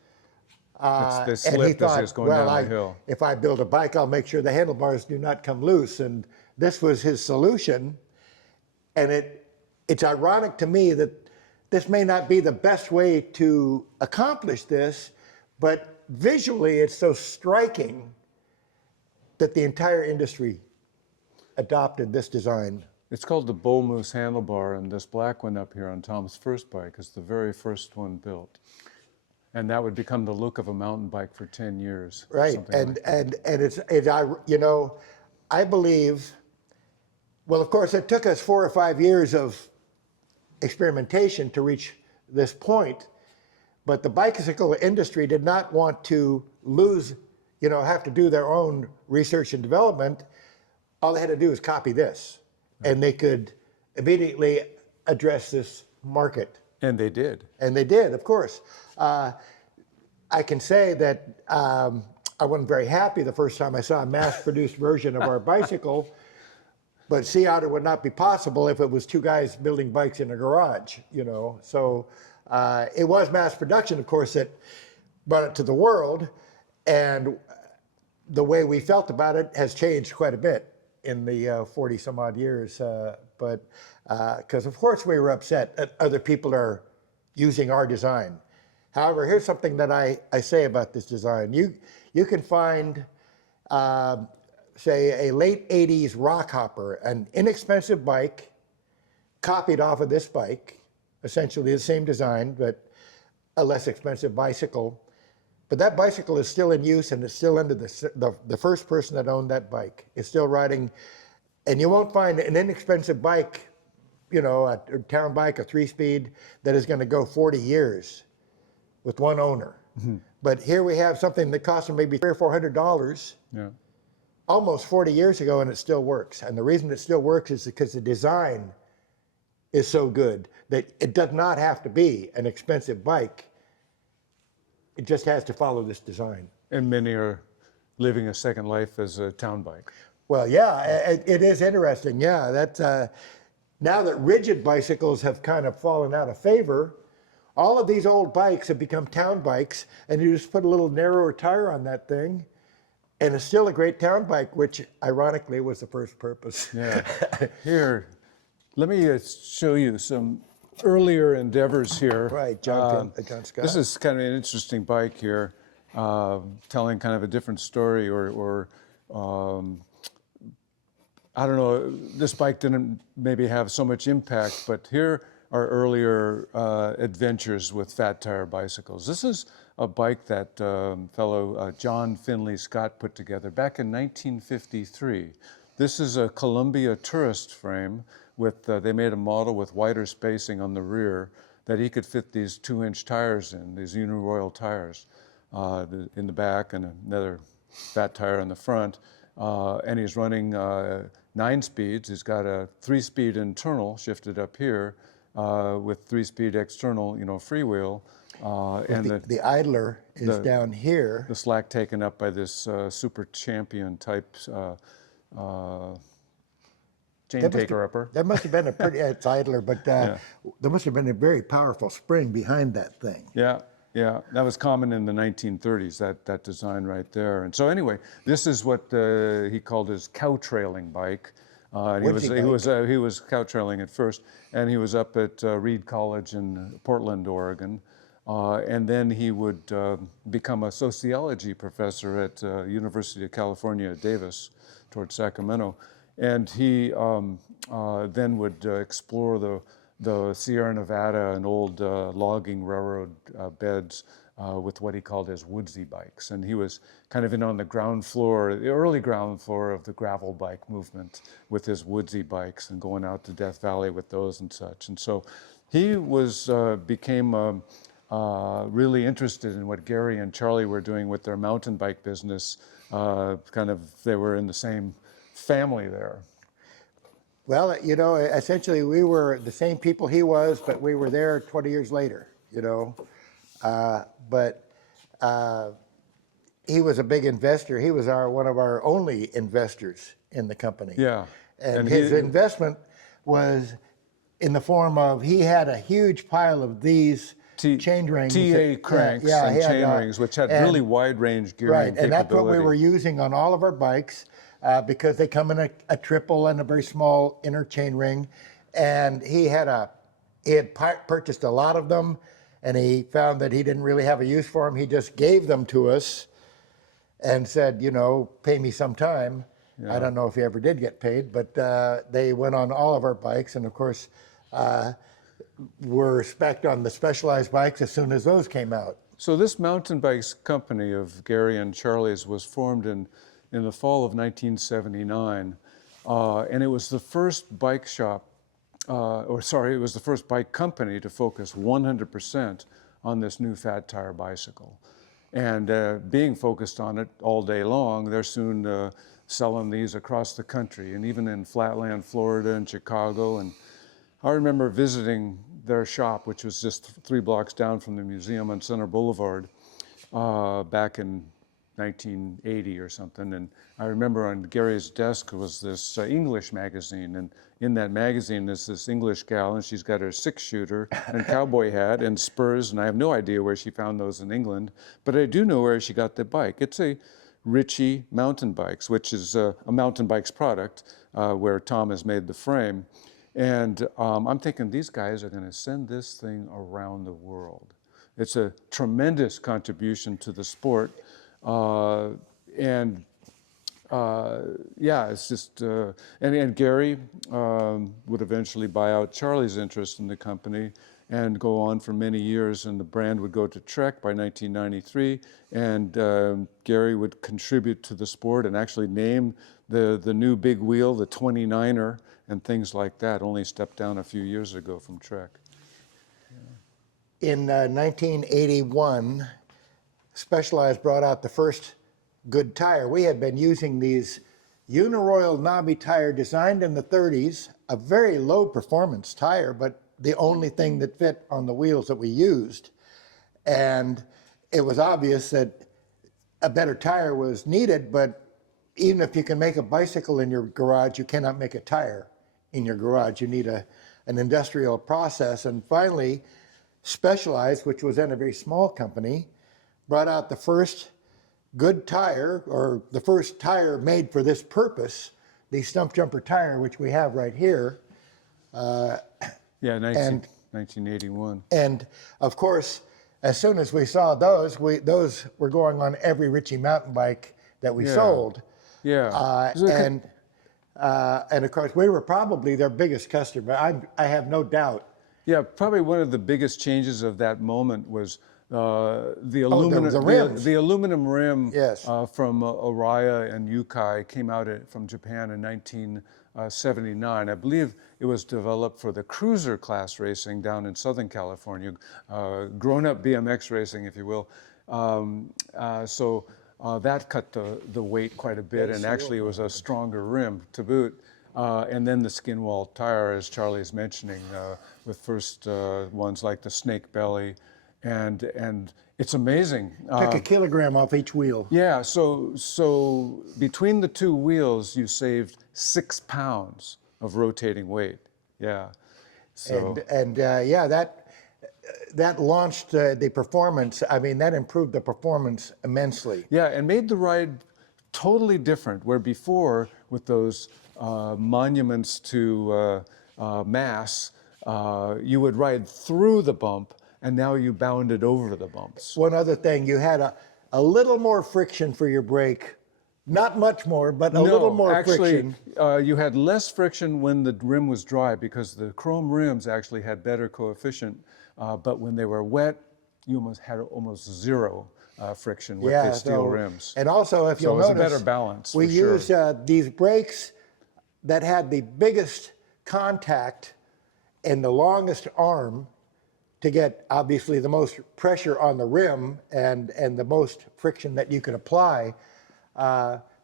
They slipped, and he thought, as he was going down the hill. If I build a bike, I'll make sure the handlebars do not come loose. And this was his solution. And it's ironic to me that this may not be the best way to accomplish this, but visually it's so striking that the entire industry adopted this design. It's called the bull moose handlebar, and this black one up here on Tom's first bike is the very first one built. And that would become the look of a mountain bike for 10 years. Right, and it's you know, I believe, well, of course, it took us 4 or 5 years of experimentation to reach this point, but the bicycle industry did not want to lose, you know, have to do their own research and development. All they had to do was copy this, and they could immediately address this market. And they did. And they did, of course. I can say that I wasn't very happy the first time I saw a mass-produced version of our bicycle, but see how it would not be possible if it was 2 guys building bikes in a garage, you know. So it was mass production, of course, that brought it to the world, and the way we felt about it has changed quite a bit in the 40 some odd years, but because of course we were upset that other people are using our design. However, here's something that I say about this design. You can find, say, a late 80s rock hopper, an inexpensive bike copied off of this bike, essentially the same design, but a less expensive bicycle. But that bicycle is still in use, and it's still under the first person that owned that bike is still riding. And you won't find an inexpensive bike, you know, a town bike, a 3-speed, that is going to go 40 years with one owner. Mm-hmm. But here we have something that cost them maybe $300 or $400, almost 40 years ago, and it still works. And the reason it still works is because the design is so good that it does not have to be an expensive bike. It just has to follow this design. And many are living a second life as a town bike. Well, yeah, it is interesting. Yeah, that's now that rigid bicycles have kind of fallen out of favor, all of these old bikes have become town bikes, and you just put a little narrower tire on that thing, and it's still a great town bike, which ironically was the first purpose. Yeah. Here, let me show you some earlier endeavors here. Right, John Scott. This is kind of an interesting bike here, telling kind of a different story, or I don't know, this bike didn't maybe have so much impact, but here are earlier adventures with fat tire bicycles. This is a bike that fellow John Finley Scott put together back in 1953. This is a Columbia tourist frame with, they made a model with wider spacing on the rear that he could fit these 2-inch tires in, these Uniroyal tires in the back, and another fat tire in the front. And he's running 9 speeds. He's got a 3-speed internal shifted up here with 3-speed external, you know, freewheel. And the idler is down here. The slack taken up by this Super Champion type chain taker upper. That must have been a pretty, it's idler, but Yeah. there must have been a very powerful spring behind that thing. Yeah. Yeah, that was common in the 1930s, that design right there. And so anyway, this is what he called his cow trailing bike. And he was cow trailing at first, and he was up at Reed College in Portland, Oregon. And then he would become a sociology professor at University of California at Davis towards Sacramento. And he then would explore the Sierra Nevada and old logging railroad beds with what he called his woodsy bikes. And he was kind of in on the ground floor, the early ground floor of the gravel bike movement with his woodsy bikes and going out to Death Valley with those and such. And so he became really interested in what Gary and Charlie were doing with their mountain bike business. They were in the same family there. Well, you know, essentially we were the same people he was, but we were there 20 years later, you know. But he was a big investor. He was one of our only investors in the company. Yeah. And his investment was in the form of, he had a huge pile of these chain rings. TA cranks and chain rings, which had really wide range gearing capability. And that's what we were using on all of our bikes. Because they come in a triple and a very small inner chain ring, and he had purchased a lot of them, and he found that he didn't really have a use for them. He just gave them to us, and said, you know, pay me sometime. Yeah. I don't know if he ever did get paid, but they went on all of our bikes, and of course, were spec'd on the Specialized bikes as soon as those came out. So this mountain bikes company of Gary and Charlie's was formed in the fall of 1979, and it was the first bike shop, it was the first bike company to focus 100% on this new fat tire bicycle. And being focused on it all day long, they're soon selling these across the country, and even in Flatland, Florida and Chicago. And I remember visiting their shop, which was just 3 blocks down from the museum on Center Boulevard, back in 1980 or something, and I remember on Gary's desk was this English magazine, and in that magazine is this English gal, and she's got her 6-shooter and cowboy hat and spurs, and I have no idea where she found those in England, but I do know where she got the bike. It's a Ritchie mountain bikes, which is a mountain bikes product where Tom has made the frame, and I'm thinking these guys are going to send this thing around the world. It's a tremendous contribution to the sport. It's just, and Gary would eventually buy out Charlie's interest in the company and go on for many years, and the brand would go to Trek by 1993, and Gary would contribute to the sport and actually name the new big wheel, the 29er, and things like that, only stepped down a few years ago from Trek. In 1981, Specialized brought out the first good tire. We had been using these Uniroyal knobby tire designed in the 30s, a very low performance tire, but the only thing that fit on the wheels that we used. And it was obvious that a better tire was needed, but even if you can make a bicycle in your garage, you cannot make a tire in your garage. You need an industrial process. And finally, Specialized, which was then a very small company, brought out the first good tire, or the first tire made for this purpose, the stump jumper tire, which we have right here. 1981. And of course, as soon as we saw those, those were going on every Ritchie mountain bike that we sold. Yeah. And of course, we were probably their biggest customer. I have no doubt. Yeah, probably one of the biggest changes of that moment was the aluminum rim yes. From Araya and Yukai came out from Japan in 1979. I believe it was developed for the cruiser class racing down in Southern California, grown-up BMX racing, if you will. So that cut the weight quite a bit, and actually it was a stronger rim to boot. And then the skin wall tire, as Charlie's mentioning, with first ones like the snake belly. And it's amazing. Took a kilogram off each wheel. Yeah, so between the two wheels, you saved 6 pounds of rotating weight. Yeah. So. And that that launched the performance. I mean, that improved the performance immensely. Yeah, and made the ride totally different, where before, with those monuments to mass, you would ride through the bump, and now you bounded over the bumps. One other thing, you had a little more friction for your brake. Not much more, but a little more friction. You had less friction when the rim was dry because the chrome rims actually had better coefficient. But when they were wet, you almost had almost zero friction with the steel rims. And also, if you'll so notice, it was a better balance. we for sure. used these brakes that had the biggest contact and the longest arm to get obviously the most pressure on the rim and the most friction that you could apply.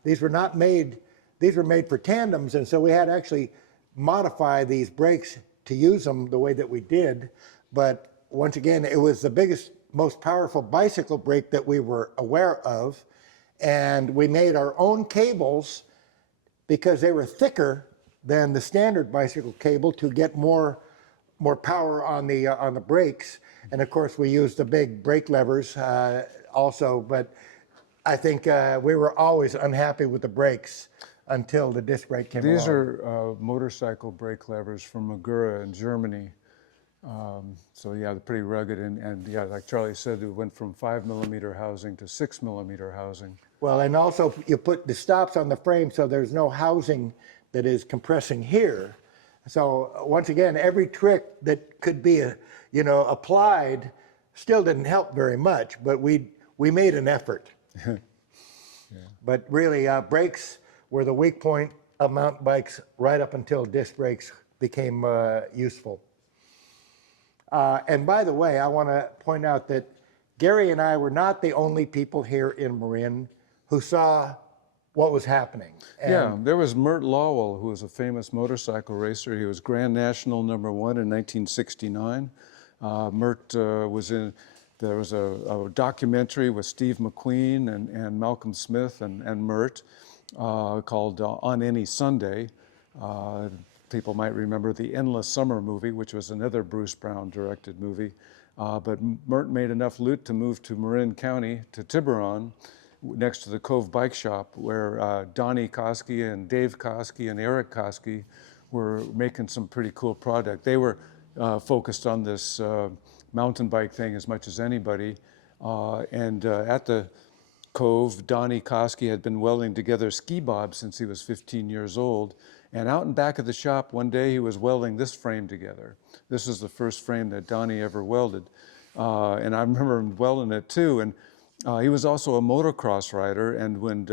These were not made, these were made for tandems, and so we had to actually modify these brakes to use them the way that we did. But once again, it was the biggest, most powerful bicycle brake that we were aware of, and we made our own cables because they were thicker than the standard bicycle cable to get more power on the brakes. And of course, we used the big brake levers also, but I think we were always unhappy with the brakes until the disc brake came along. These are motorcycle brake levers from Magura in Germany. So yeah, they're pretty rugged, and yeah, like Charlie said, it went from 5mm housing to 6mm housing. Well, and also you put the stops on the frame so there's no housing that is compressing here. So once again, every trick that could be applied still didn't help very much, but we made an effort. Yeah. But really, brakes were the weak point of mountain bikes right up until disc brakes became useful. And by the way, I want to point out that Gary and I were not the only people here in Marin who saw what was happening. And yeah, there was Mert Lawwell, who was a famous motorcycle racer. He was Grand National #1 in 1969. Mert was in, there was a documentary with Steve McQueen and Malcolm Smith and Mert called On Any Sunday. People might remember the Endless Summer movie, which was another Bruce Brown directed movie. But Mert made enough loot to move to Marin County, to Tiburon, next to the Cove Bike Shop, where Donnie Koski and Dave Koski and Eric Koski were making some pretty cool product. They were focused on this mountain bike thing as much as anybody. At the Cove, Donnie Koski had been welding together ski bobs since he was 15 years old. And out in back of the shop one day, he was welding this frame together. This is the first frame that Donnie ever welded. And I remember him welding it too. And he was also a motocross rider. And when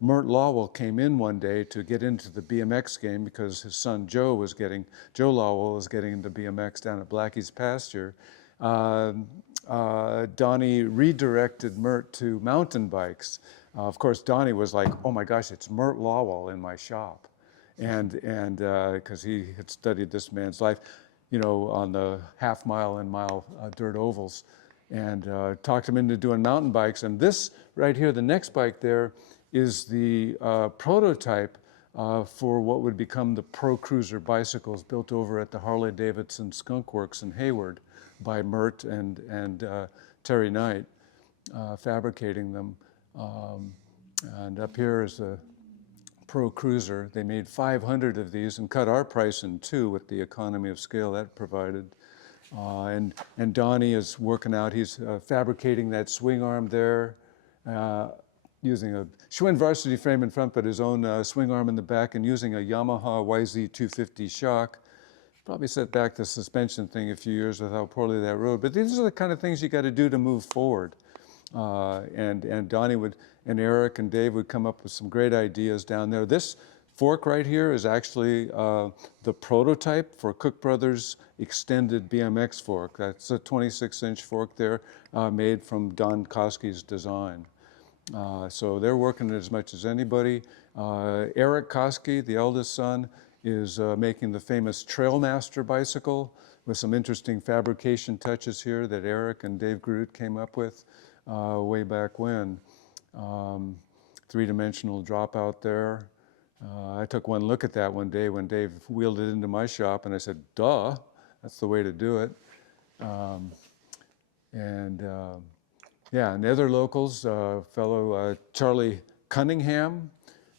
Mert Lawwell came in one day to get into the BMX game because his son Joe Lawwell was getting into BMX down at Blackie's pasture, Donnie redirected Mert to mountain bikes. Of course, Donnie was like, "Oh my gosh, it's Mert Lawwell in my shop." And because he had studied this man's life, on the half-mile and mile dirt ovals, and talked him into doing mountain bikes. And this right here, the next bike there, is the prototype for what would become the Pro Cruiser bicycles built over at the Harley-Davidson Skunk Works in Hayward by Mert and Terry Knight, fabricating them. And up here is the Pro Cruiser. They made 500 of these and cut our price in two with the economy of scale that provided. And Donnie is working out, he's fabricating that swing arm there, using a Schwinn varsity frame in front, but his own swing arm in the back, and using a Yamaha YZ250 shock. Probably set back the suspension thing a few years with how poorly that rode. But these are the kind of things you got to do to move forward. And Donnie and Eric and Dave would come up with some great ideas down there. This fork right here is actually the prototype for Cook Brothers extended BMX fork. That's a 26-inch fork there, made from Don Koski's design. So they're working as much as anybody. Eric Koski, the eldest son, is making the famous Trailmaster bicycle with some interesting fabrication touches here that Eric and Dave Groot came up with way back when. Three-dimensional dropout there. I took one look at that one day when Dave wheeled it into my shop, and I said, duh, that's the way to do it. And yeah, and the other locals, fellow Charlie Cunningham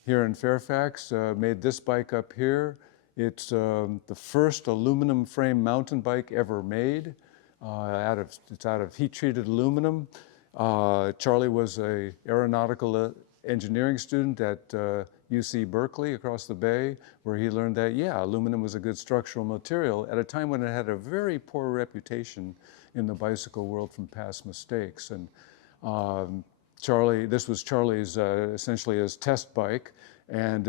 here in Fairfax made this bike up here. It's the first aluminum frame mountain bike ever made. It's out of heat-treated aluminum. Charlie was a aeronautical engineering student at UC Berkeley across the bay, where he learned that, yeah, aluminum was a good structural material at a time when it had a very poor reputation in the bicycle world from past mistakes. And this was Charlie's essentially his test bike. And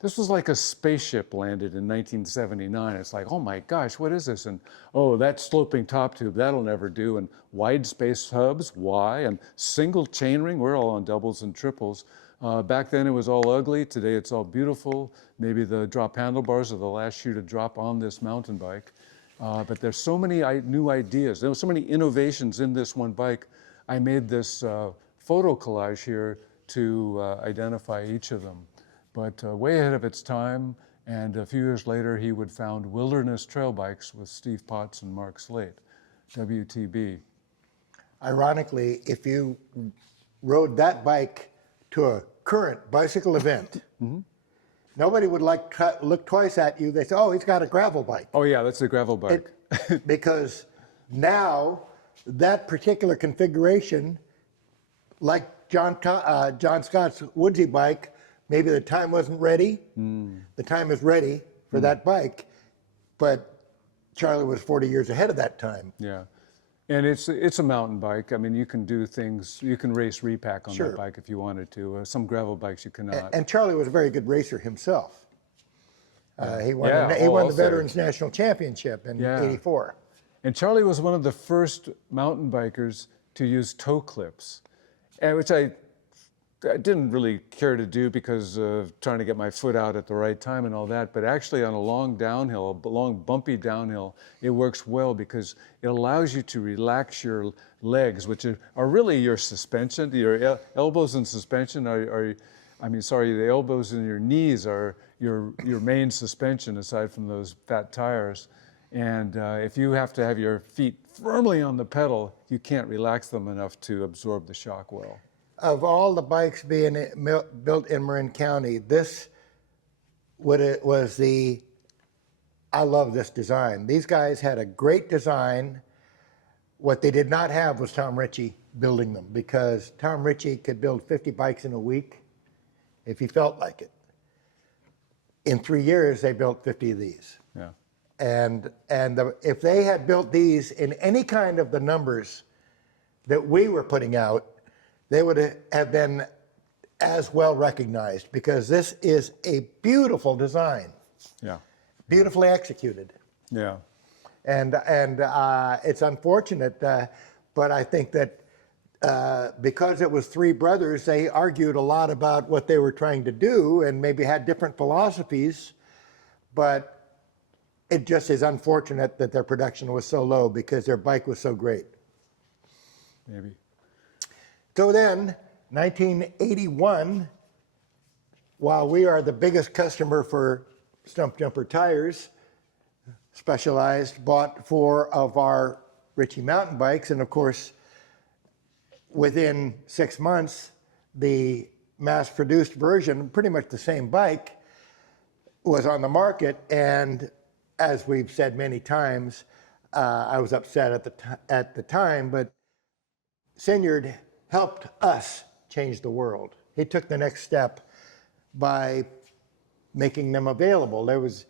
this was like a spaceship landed in 1979. It's like, oh my gosh, what is this? And oh, that sloping top tube, that'll never do. And wide space hubs, why? And single chainring, we're all on doubles and triples. Back then it was all ugly. Today it's all beautiful. Maybe the drop handlebars are the last shoe to drop on this mountain bike. But there's so many new ideas. There were so many innovations in this one bike. I made this photo collage here to identify each of them. But way ahead of its time, and a few years later, he would found Wilderness Trail Bikes with Steve Potts and Mark Slate, WTB. Ironically, if you rode that bike to a current bicycle event, nobody would look twice at you. They say, oh, he's got a gravel bike. Oh yeah, that's a gravel bike. Because now that particular configuration, like John Scott's Woodsy bike, maybe the time wasn't ready. The time is ready for that bike, but Charlie was 40 years ahead of that time. Yeah, and it's a mountain bike. I mean, you can do things, you can race repack on that bike if you wanted to. Some gravel bikes you cannot. And Charlie was a very good racer himself. He won the Veterans National Championship in '84. And Charlie was one of the first mountain bikers to use toe clips, which I didn't really care to do because of trying to get my foot out at the right time and all that. But actually on a long downhill, a long bumpy downhill, it works well because it allows you to relax your legs, which are really your suspension. Your elbows and suspension the elbows and your knees are your main suspension aside from those fat tires. And if you have to have your feet firmly on the pedal, you can't relax them enough to absorb the shock well. Of all the bikes being built in Marin County, this was I love this design. These guys had a great design. What they did not have was Tom Ritchie building them, because Tom Ritchie could build 50 bikes in a week if he felt like it. In 3 years, they built 50 of these. Yeah. And if they had built these in any kind of the numbers that we were putting out, they would have been as well recognized, because this is a beautiful design. Yeah. Beautifully executed. Yeah. And it's unfortunate, but I think that because it was three brothers, they argued a lot about what they were trying to do and maybe had different philosophies, but it just is unfortunate that their production was so low because their bike was so great. Maybe. So then, 1981, while we are the biggest customer for Stump Jumper tires, Specialized bought 4 of our Ritchie mountain bikes, and of course, within 6 months, the mass-produced version, pretty much the same bike, was on the market. And as we've said many times, I was upset at the time, but Sinyard helped us change the world. He took the next step by making them available. There was,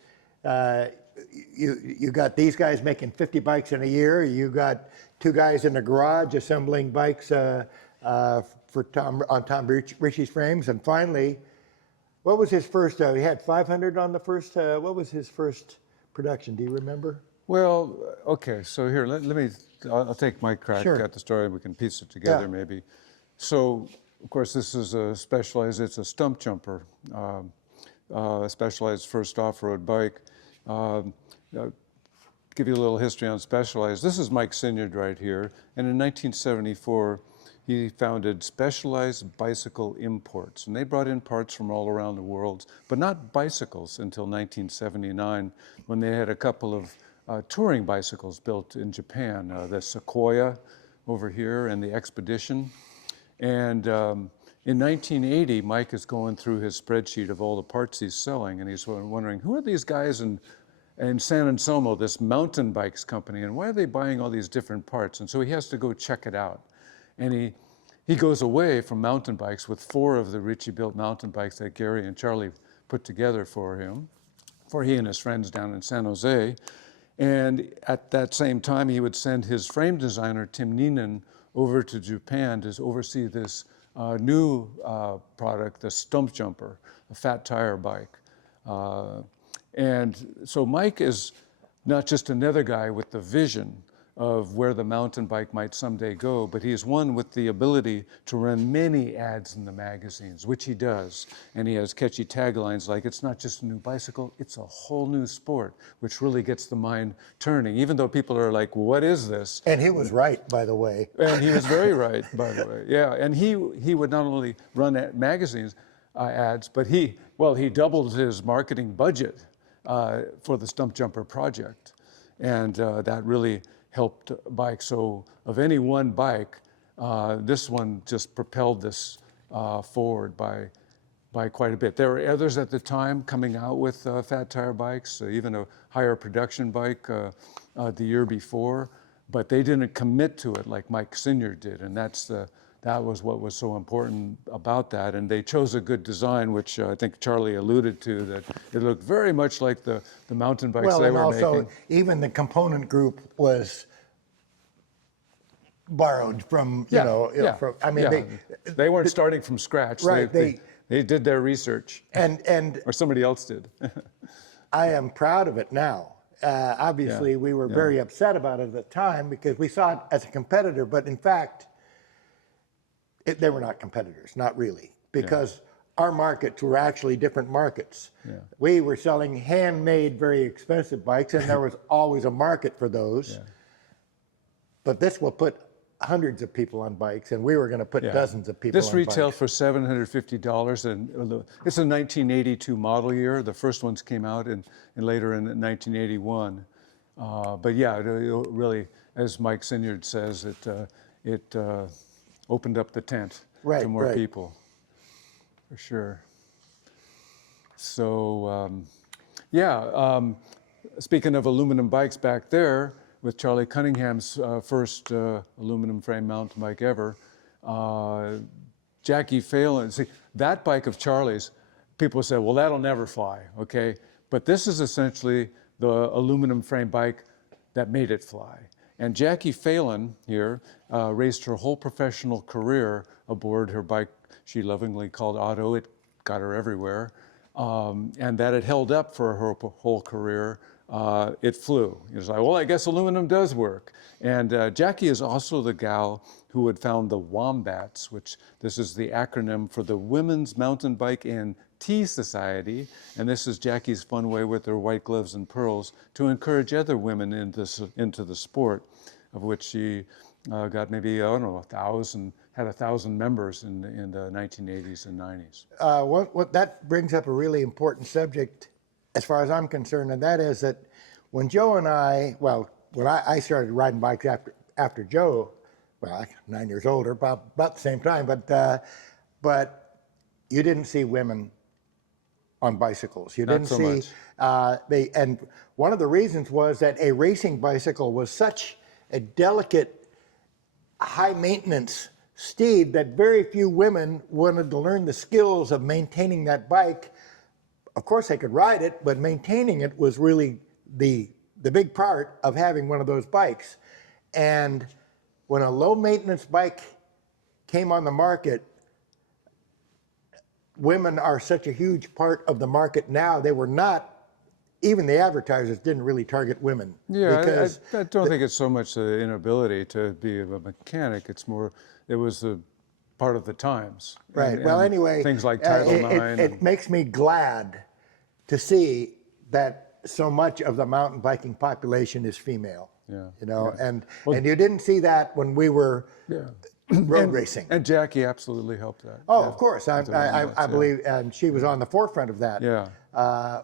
you got these guys making 50 bikes in a year. You got 2 guys in the garage assembling bikes on Tom Ritchie's frames. And finally, what was his first? He had 500 on the first. What was his first production? Do you remember? Well, okay. So here, let me. I'll take my crack at the story. We can piece it together, maybe. So, of course, this is a Specialized. It's a Stump Jumper, Specialized first off-road bike. Give you a little history on Specialized. This is Mike Sinyard right here, and in 1974, he founded Specialized Bicycle Imports, and they brought in parts from all around the world, but not bicycles until 1979, when they had a couple of touring bicycles built in Japan. The Sequoia over here and the Expedition. And in 1980, Mike is going through his spreadsheet of all the parts he's selling, and he's wondering, who are these guys in San Anselmo, this mountain bikes company, and why are they buying all these different parts? And so he has to go check it out. And he goes away from mountain bikes with 4 of the Ritchie-built mountain bikes that Gary and Charlie put together for he and his friends down in San Jose. And at that same time, he would send his frame designer, Tim Neenan, over to Japan to oversee this new product, the Stump Jumper, a fat tire bike. And so Mike is not just another guy with the vision of where the mountain bike might someday go, but he is one with the ability to run many ads in the magazines, which he does. And he has catchy taglines like, it's not just a new bicycle, it's a whole new sport, which really gets the mind turning, even though people are like, what is this? And he was right, by the way. And he was very right, by the way. Yeah, and he would not only run magazines ads, but he doubled his marketing budget for the Stump Jumper project. And that really helped bike. So of any one bike, this one just propelled this forward by quite a bit. There were others at the time coming out with fat tire bikes, even a higher production bike the year before, but they didn't commit to it like Mike Sinyard did, and that was what was so important about that. And they chose a good design, which I think Charlie alluded to, that it looked very much like the mountain bikes they were making. Well, and also, even the component group was borrowed from, from, I mean, they weren't starting from scratch. Right. They did their research. And or somebody else did. I am proud of it now. Obviously, we were very upset about it at the time because we saw it as a competitor, but in fact, they were not competitors, not really, because our markets were actually different markets. Yeah. We were selling handmade, very expensive bikes, and there was always a market for those. Yeah. But this will put hundreds of people on bikes, and we were going to put dozens of people on bikes. This retailed for $750, and it's a 1982 model year. The first ones came out later in 1981. But yeah, it really, as Mike Sinyard says, it opened up the tent to more people, for sure. So, speaking of aluminum bikes back there, with Charlie Cunningham's first aluminum frame mountain bike ever, Jackie Phelan, see, that bike of Charlie's, people said, well, that'll never fly, okay? But this is essentially the aluminum frame bike that made it fly. And Jackie Phelan here raced her whole professional career aboard her bike she lovingly called Otto. It got her everywhere. And that it held up for her whole career. It flew. It was like, well, I guess aluminum does work. And Jackie is also the gal who had found the Wombats, which this is the acronym for the Women's Mountain Bike and Tea Society. And this is Jackie's fun way with her white gloves and pearls to encourage other women into the sport, of which she got maybe, I don't know, 1,000, had 1,000 members in the 1980s and 90s. What that brings up a really important subject as far as I'm concerned, and that is that when Joe and I, well, when I started riding bikes after Joe, well, 9 years older, about the same time, but you didn't see women on bicycles. You didn't see, and one of the reasons was that a racing bicycle was such a delicate, high maintenance steed that very few women wanted to learn the skills of maintaining that bike. Of course, they could ride it, but maintaining it was really the big part of having one of those bikes. And when a low maintenance bike came on the market, women are such a huge part of the market now. They were not, even the advertisers didn't really target women. Yeah, I don't think it's so much the inability to be a mechanic. It's more, it was a part of the times. Right. Well, anyway, things like Title IX. It makes me glad to see that so much of the mountain biking population is female. Yeah. You know, and you didn't see that when we were road racing. And Jackie absolutely helped that. Oh, of course. I believe, and she was on the forefront of that. Yeah.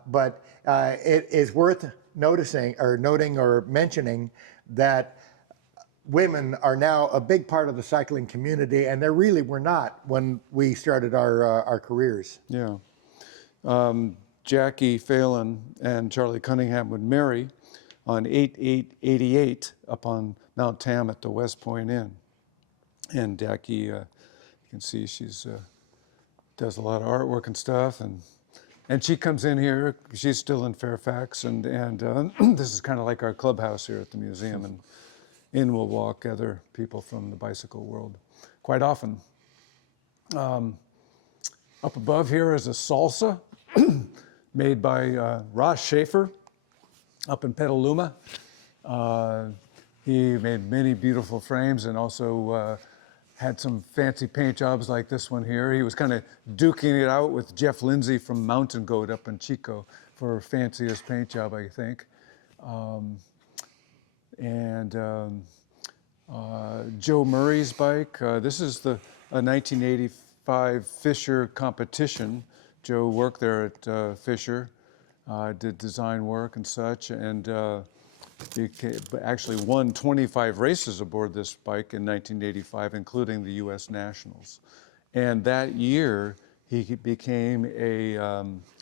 But it is worth noting or mentioning that women are now a big part of the cycling community, and they really were not when we started our careers. Yeah. Jackie Phelan and Charlie Cunningham would marry on 8/8/88 up on Mount Tam at the West Point Inn. And Jackie, you can see she's does a lot of artwork and stuff, and she comes in here. She's still in Fairfax, and this is kind of like our clubhouse here at the museum, and in will walk other people from the bicycle world quite often. Up above here is a salsa made by Ross Schaefer up in Petaluma. He made many beautiful frames and also had some fancy paint jobs like this one here. He was kind of duking it out with Jeff Lindsay from Mountain Goat up in Chico for fanciest paint job, I think. Joe Murray's bike. This is a 1985 Fisher competition. Joe worked there at Fisher, did design work and such, and he actually won 25 races aboard this bike in 1985, including the U.S. Nationals. And that year, he became a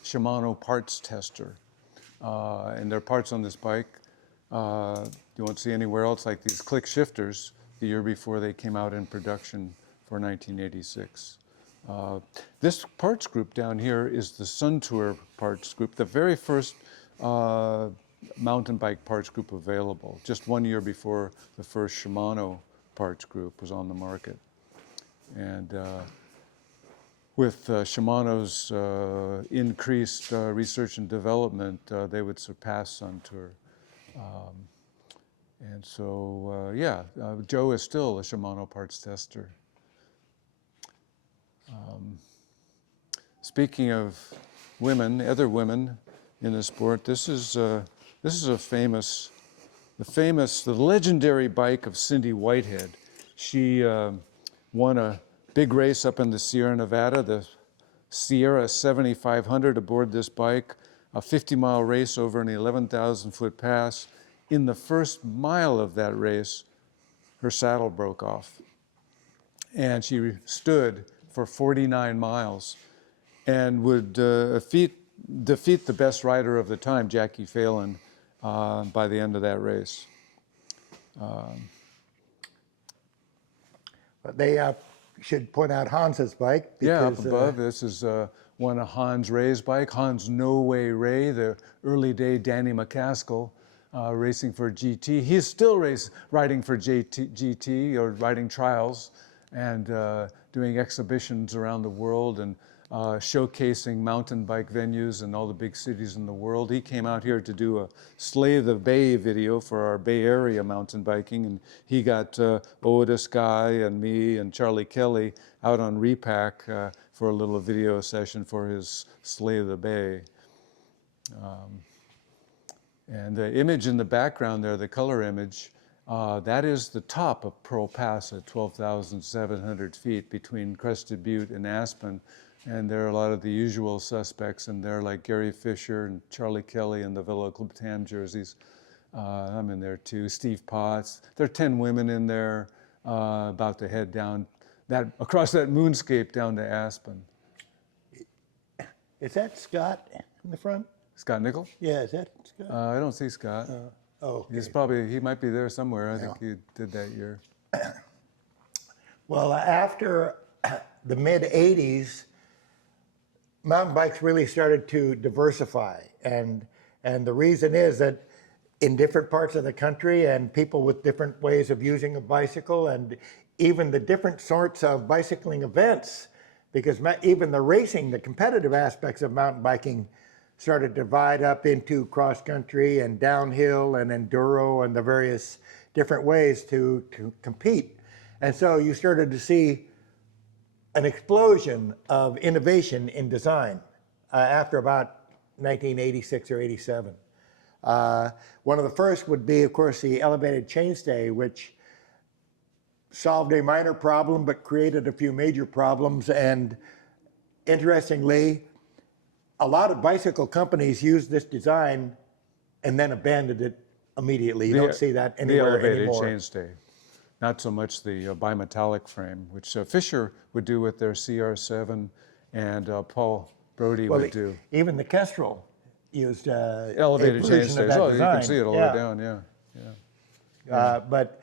Shimano parts tester. And there are parts on this bike you won't see anywhere else, like these click shifters, the year before they came out in production for 1986. This parts group down here is the Sun Tour parts group, the very first mountain bike parts group available, just 1 year before the first Shimano parts group was on the market. And with Shimano's increased research and development, they would surpass Sun Tour. And so, Joe is still a Shimano parts tester. Speaking of women, other women in the sport, this is a famous, the legendary bike of Cindy Whitehead. She won a big race up in the Sierra Nevada, the Sierra 7500 aboard this bike, a 50-mile race over an 11,000-foot pass. In the first mile of that race, her saddle broke off. And she stood for 49 miles and would defeat the best rider of the time, Jackie Phelan, by the end of that race. They should point out Hans's bike. Because, yeah, up above, this is one of Hans Ray's bike, Hans No Way Ray, the early day Danny McCaskill, racing for GT. He's still riding for GT, or riding trials, and doing exhibitions around the world, and showcasing mountain bike venues in all the big cities in the world. He came out here to do a Slay the Bay video for our Bay Area mountain biking, and he got Otis Guy and me and Charlie Kelly out on Repack for a little video session for his Slay the Bay. And the image in the background there, the color image, that is the top of Pearl Pass at 12,700 feet between Crested Butte and Aspen. And there are a lot of the usual suspects in there, like Gary Fisher and Charlie Kelly in the Velo Club Tam jerseys. I'm in there too, Steve Potts. There are 10 women in there about to head down across that moonscape down to Aspen. Is that Scott in the front? Scott Nickel? Yeah, is that Scott? I don't see Scott. Oh, okay. He might be there somewhere. I think he did that year. Well, after the mid-'80s, mountain bikes really started to diversify. And the reason is that in different parts of the country and people with different ways of using a bicycle, and even the different sorts of bicycling events, because even the racing, the competitive aspects of mountain biking started to divide up into cross-country and downhill and enduro and the various different ways to compete. And so you started to see an explosion of innovation in design after about 1986 or 87. One of the first would be, of course, the elevated chainstay, which solved a minor problem but created a few major problems. And interestingly, a lot of bicycle companies used this design and then abandoned it immediately. You don't see that anywhere the elevated anymore. chainstay. not so much the bimetallic frame, which Fisher would do with their CR7 and Paul Brody would do. Even the Kestrel used Elevated a version chainstays. of that Oh, design. you can see it all the way down, yeah. But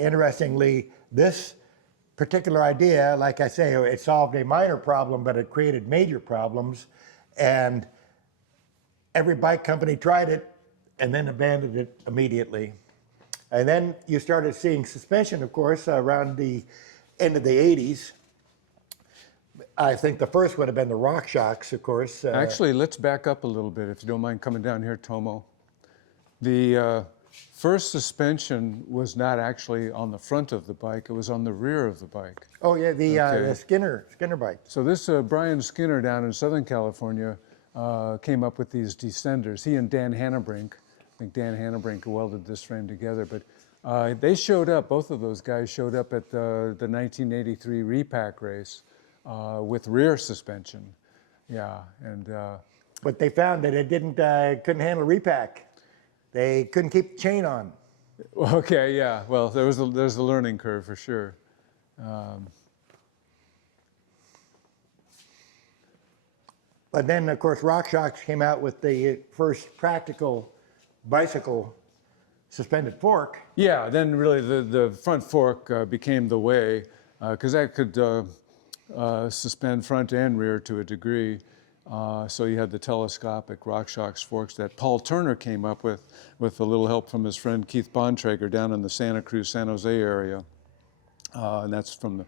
interestingly, this particular idea, like I say, it solved a minor problem, but it created major problems. And every bike company tried it and then abandoned it immediately. And then you started seeing suspension, of course, around the end of the 80s. I think the first would have been the RockShox, of course. Actually, let's back up a little bit, if you don't mind coming down here, Tomo. The first suspension was not actually on the front of the bike, it was on the rear of the bike. Oh yeah, the Skinner bike. So this Brian Skinner down in Southern California came up with these descenders. He and Dan Hannebrink, I think Dan Hannebrink welded this frame together, but they showed up, both of those guys showed up at the 1983 repack race with rear suspension. Yeah, and but they found that it couldn't handle repack. They couldn't keep the chain on. okay, yeah. Well, there's a learning curve for sure. But then, of course, RockShox came out with the first practical bicycle suspended fork. Yeah, then really the front fork became the way, because that could suspend front and rear to a degree. So you had the telescopic RockShox forks that Paul Turner came up with a little help from his friend Keith Bontrager down in the Santa Cruz, San Jose area. And that's from the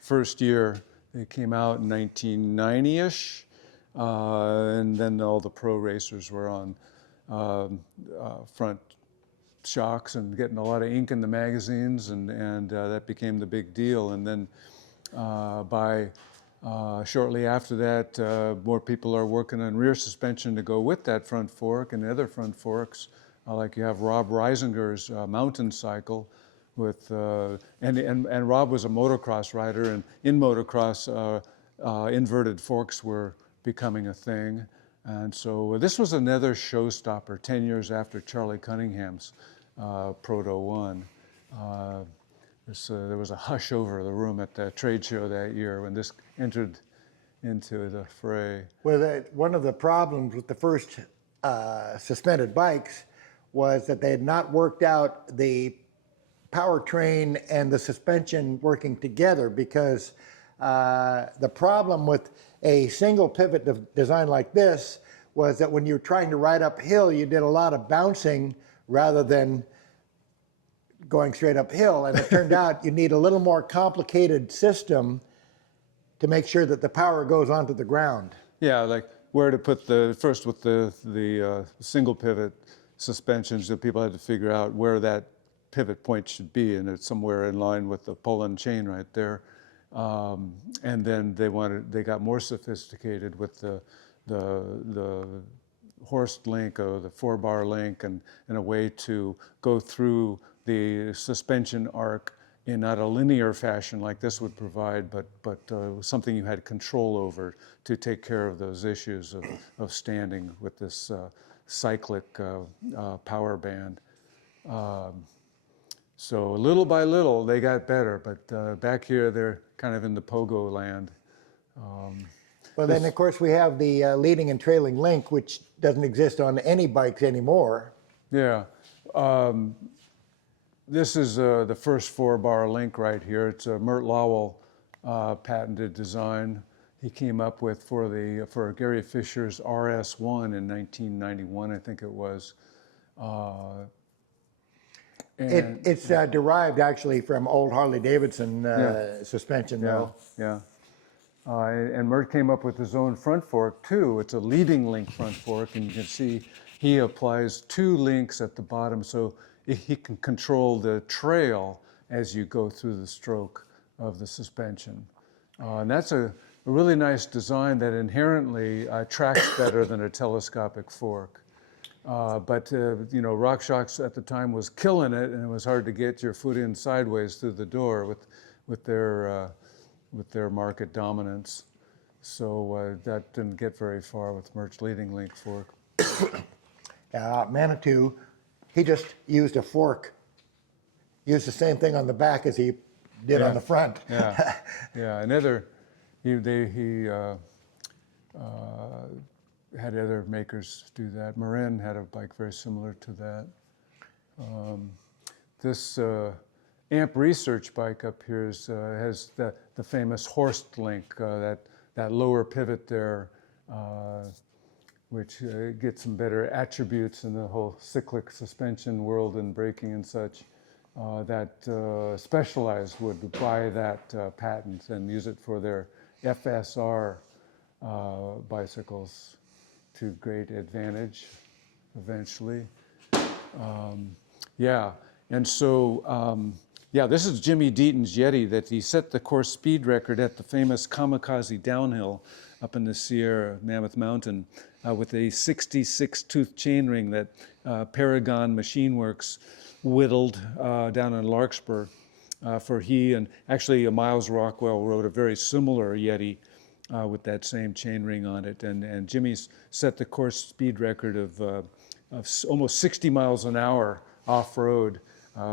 first year. They came out in 1990-ish, and then all the pro racers were on front shocks and getting a lot of ink in the magazines, and that became the big deal. And then shortly after that, more people are working on rear suspension to go with that front fork and other front forks. Like you have Rob Reisinger's mountain cycle with, and Rob was a motocross rider, and in motocross, inverted forks were becoming a thing. And so this was another showstopper 10 years after Charlie Cunningham's Proto 1. There was a hush over the room at the trade show that year when this entered into the fray. Well, one of the problems with the first suspended bikes was that they had not worked out the powertrain and the suspension working together, because the problem with a single pivot design like this was that when you're trying to ride uphill, you did a lot of bouncing rather than going straight uphill, and it turned out you need a little more complicated system to make sure that the power goes onto the ground. Yeah, like where to put first with the single pivot suspensions, that people had to figure out where that pivot point should be, and it's somewhere in line with the pull-in chain right there. And then they got more sophisticated with the horsed link or the 4-bar link, and a way to go through the suspension arc in not a linear fashion like this would provide, but something you had control over to take care of those issues of standing with this cyclic power band. So little by little they got better, but back here they're kind of in the pogo land. Well, then of course we have the leading and trailing link, which doesn't exist on any bikes anymore. Yeah. This is the first 4-bar link right here. It's a Mert Lowell patented design he came up with for Gary Fisher's RS1 in 1991, I think it was. It's derived actually from old Harley-Davidson suspension, though. Yeah. And Mert came up with his own front fork too. It's a leading link front fork, and you can see he applies 2 links at the bottom, so he can control the trail as you go through the stroke of the suspension. And that's a really nice design that inherently tracks better than a telescopic fork. But RockShox at the time was killing it, and it was hard to get your foot in sideways through the door with their market dominance. So that didn't get very far with Mert's leading link fork. Manitou, he just used a fork used the same thing on the back as he did on the front. Yeah, yeah. Another, he had other makers do that. Marin had a bike very similar to that. This AMP research bike up here has the famous Horst link, that lower pivot there, which gets some better attributes in the whole cyclic suspension world and braking and such. That Specialized would buy that patent and use it for their FSR bicycles to great advantage eventually. Yeah, and so, yeah, this is Jimmy Deaton's Yeti that he set the course speed record at the famous Kamikaze downhill up in the Sierra Mammoth Mountain with a 66-tooth chainring that Paragon Machine Works whittled down in Larkspur for he and actually Miles Rockwell rode a very similar Yeti with that same chainring on it. And Jimmy's set the course speed record of almost 60 miles an hour off-road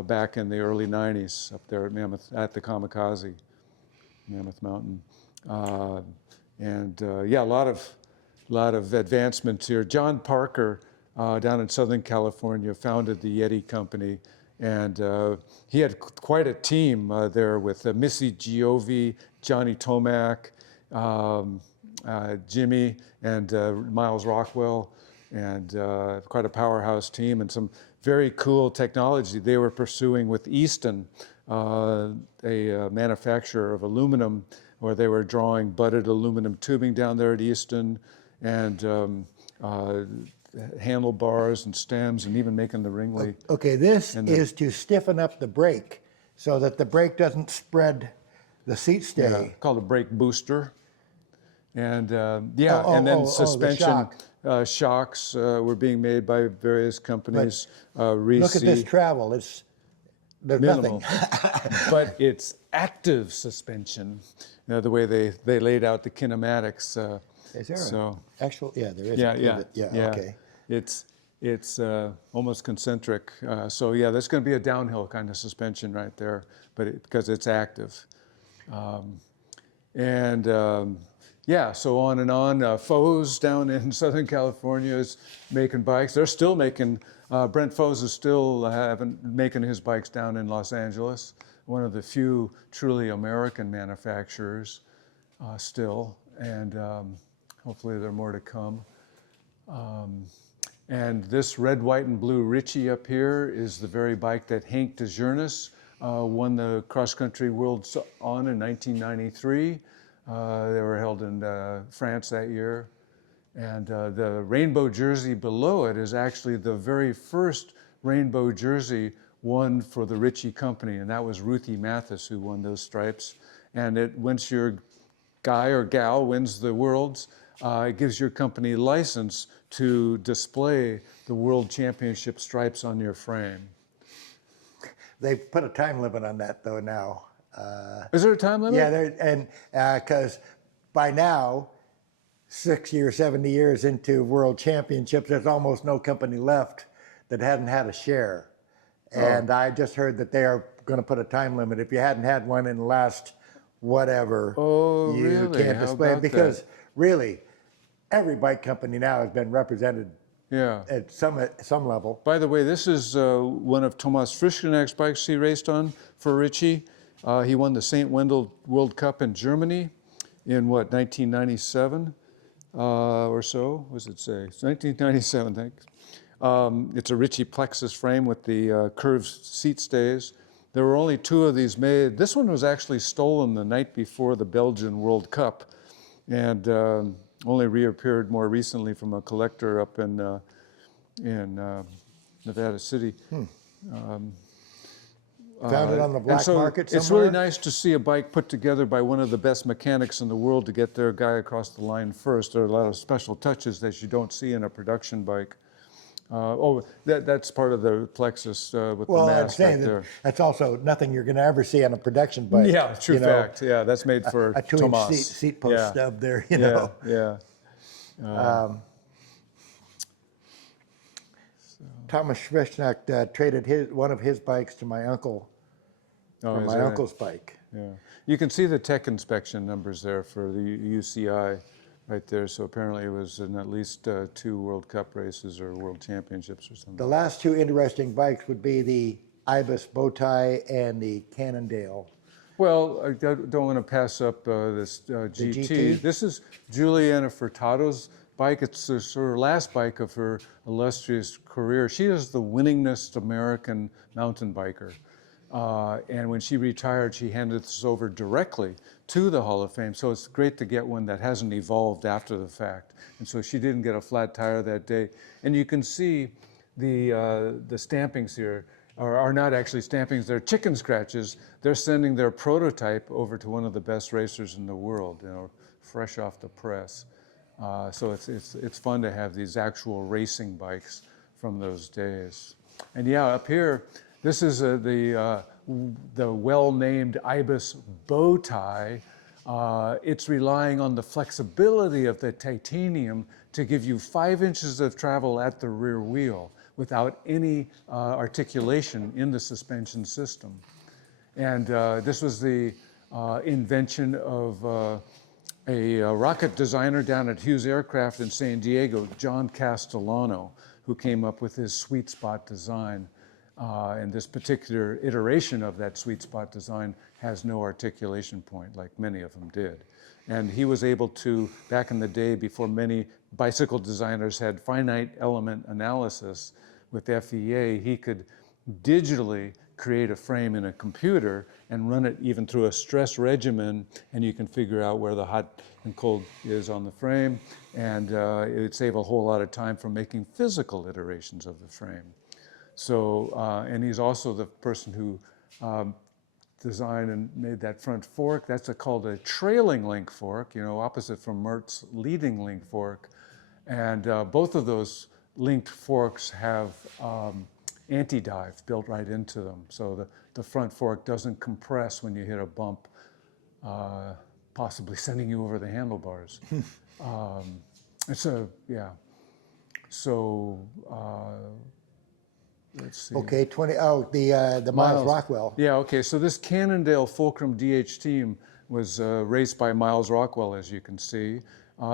back in the early 90s up there at Mammoth, at the Kamikaze, Mammoth Mountain. Yeah, a lot of advancements here. John Parker down in Southern California founded the Yeti company, and he had quite a team there with Missy Giovi, Johnny Tomac, Jimmy, and Miles Rockwell, and quite a powerhouse team, and some very cool technology they were pursuing with Easton, a manufacturer of aluminum, where they were drawing budded aluminum tubing down there at Easton, and handlebars and stems, and even making the ring. Okay, this is to stiffen up the brake so that the brake doesn't spread the seat stay. Yeah, called a brake booster. And yeah, and then suspension shocks were being made by various companies. Look at this travel. There's minimal. nothing. But it's active suspension, the way they laid out the kinematics. Is there so, actual? Yeah, there is. Yeah. Okay. It's almost concentric. So yeah, there's going to be a downhill kind of suspension right there, but because it's active. Yeah, so on and on. Foes down in Southern California is making bikes. They're still making, Brent Foes is still making his bikes down in Los Angeles. One of the few truly American manufacturers still, and hopefully there are more to come. And this red, white, and blue Ritchie up here is the very bike that Henk de Journes won the cross-country worlds on in 1993. They were held in France that year. And the rainbow jersey below it is actually the very first rainbow jersey won for the Ritchie company, and that was Ruthie Mathis who won those stripes. And once your guy or gal wins the worlds, it gives your company license to display the World Championship stripes on your frame. They've put a time limit on that though now. Is there a time limit? Yeah, and because by now, 60 or 70 years into World Championships, there's almost no company left that hadn't had a share. And I just heard that they are going to put a time limit. If you hadn't had one in the last whatever, you really? can't How display it. about Because that? really, every bike company now has been represented at some level. By the way, this is one of Thomas Frischknecht's bikes he raced on for Ritchie. He won the St. Wendel World Cup in Germany in, 1997 or so? What does it say? It's 1997, thanks. It's a Ritchie Plexus frame with the curved seat stays. There were only 2 of these made. This one was actually stolen the night before the Belgian World Cup, and only reappeared more recently from a collector up in Nevada City. Found it on the black market somewhere? It's really nice to see a bike put together by one of the best mechanics in the world to get their guy across the line first. There are a lot of special touches that you don't see in a production bike. That's part of the Plexus with the mask right there. That's also nothing you're going to ever see on a production bike. Yeah, true fact. Yeah, that's made for a 2-inch Tomas. seat post stub there, you know. Yeah. Thomas Frischknecht traded one of his bikes to my uncle Oh, for is my that- uncle's bike. Yeah, you can see the tech inspection numbers there for the UCI right there. So apparently it was in at least 2 World Cup races or World Championships or something. The last two interesting bikes would be the Ibis Bowtie and the Cannondale. Well, I don't want to pass up this GT. GT? This is Juliana Furtado's bike. It's the sort of last bike of her illustrious career. She is the winningest American mountain biker. And when she retired, she handed this over directly to the Hall of Fame. So it's great to get one that hasn't evolved after the fact. And so she didn't get a flat tire that day. And you can see the stampings here are not actually stampings, they're chicken scratches. They're sending their prototype over to one of the best racers in the world, you know, fresh off the press. So it's fun to have these actual racing bikes from those days. And yeah, up here, this is the well-named Ibis Bowtie. It's relying on the flexibility of the titanium to give you 5 inches of travel at the rear wheel without any articulation in the suspension system. And this was the invention of a rocket designer down at Hughes Aircraft in San Diego, John Castellano, who came up with his sweet spot design. And this particular iteration of that sweet spot design has no articulation point, like many of them did. And he was able to, back in the day before many bicycle designers had finite element analysis with FEA, he could digitally create a frame in a computer and run it even through a stress regimen, and you can figure out where the hot and cold is on the frame, and it would save a whole lot of time from making physical iterations of the frame. So, and he's also the person who designed and made that front fork. That's called a trailing link fork, you know, opposite from Mertz's leading link fork. And both of those linked forks have anti-dive built right into them. So the front fork doesn't compress when you hit a bump, possibly sending you over the handlebars. It's a, yeah. So, let's see. Okay, the Miles Rockwell. Yeah, okay, so this Cannondale Fulcrum DH team was raced by Miles Rockwell, as you can see.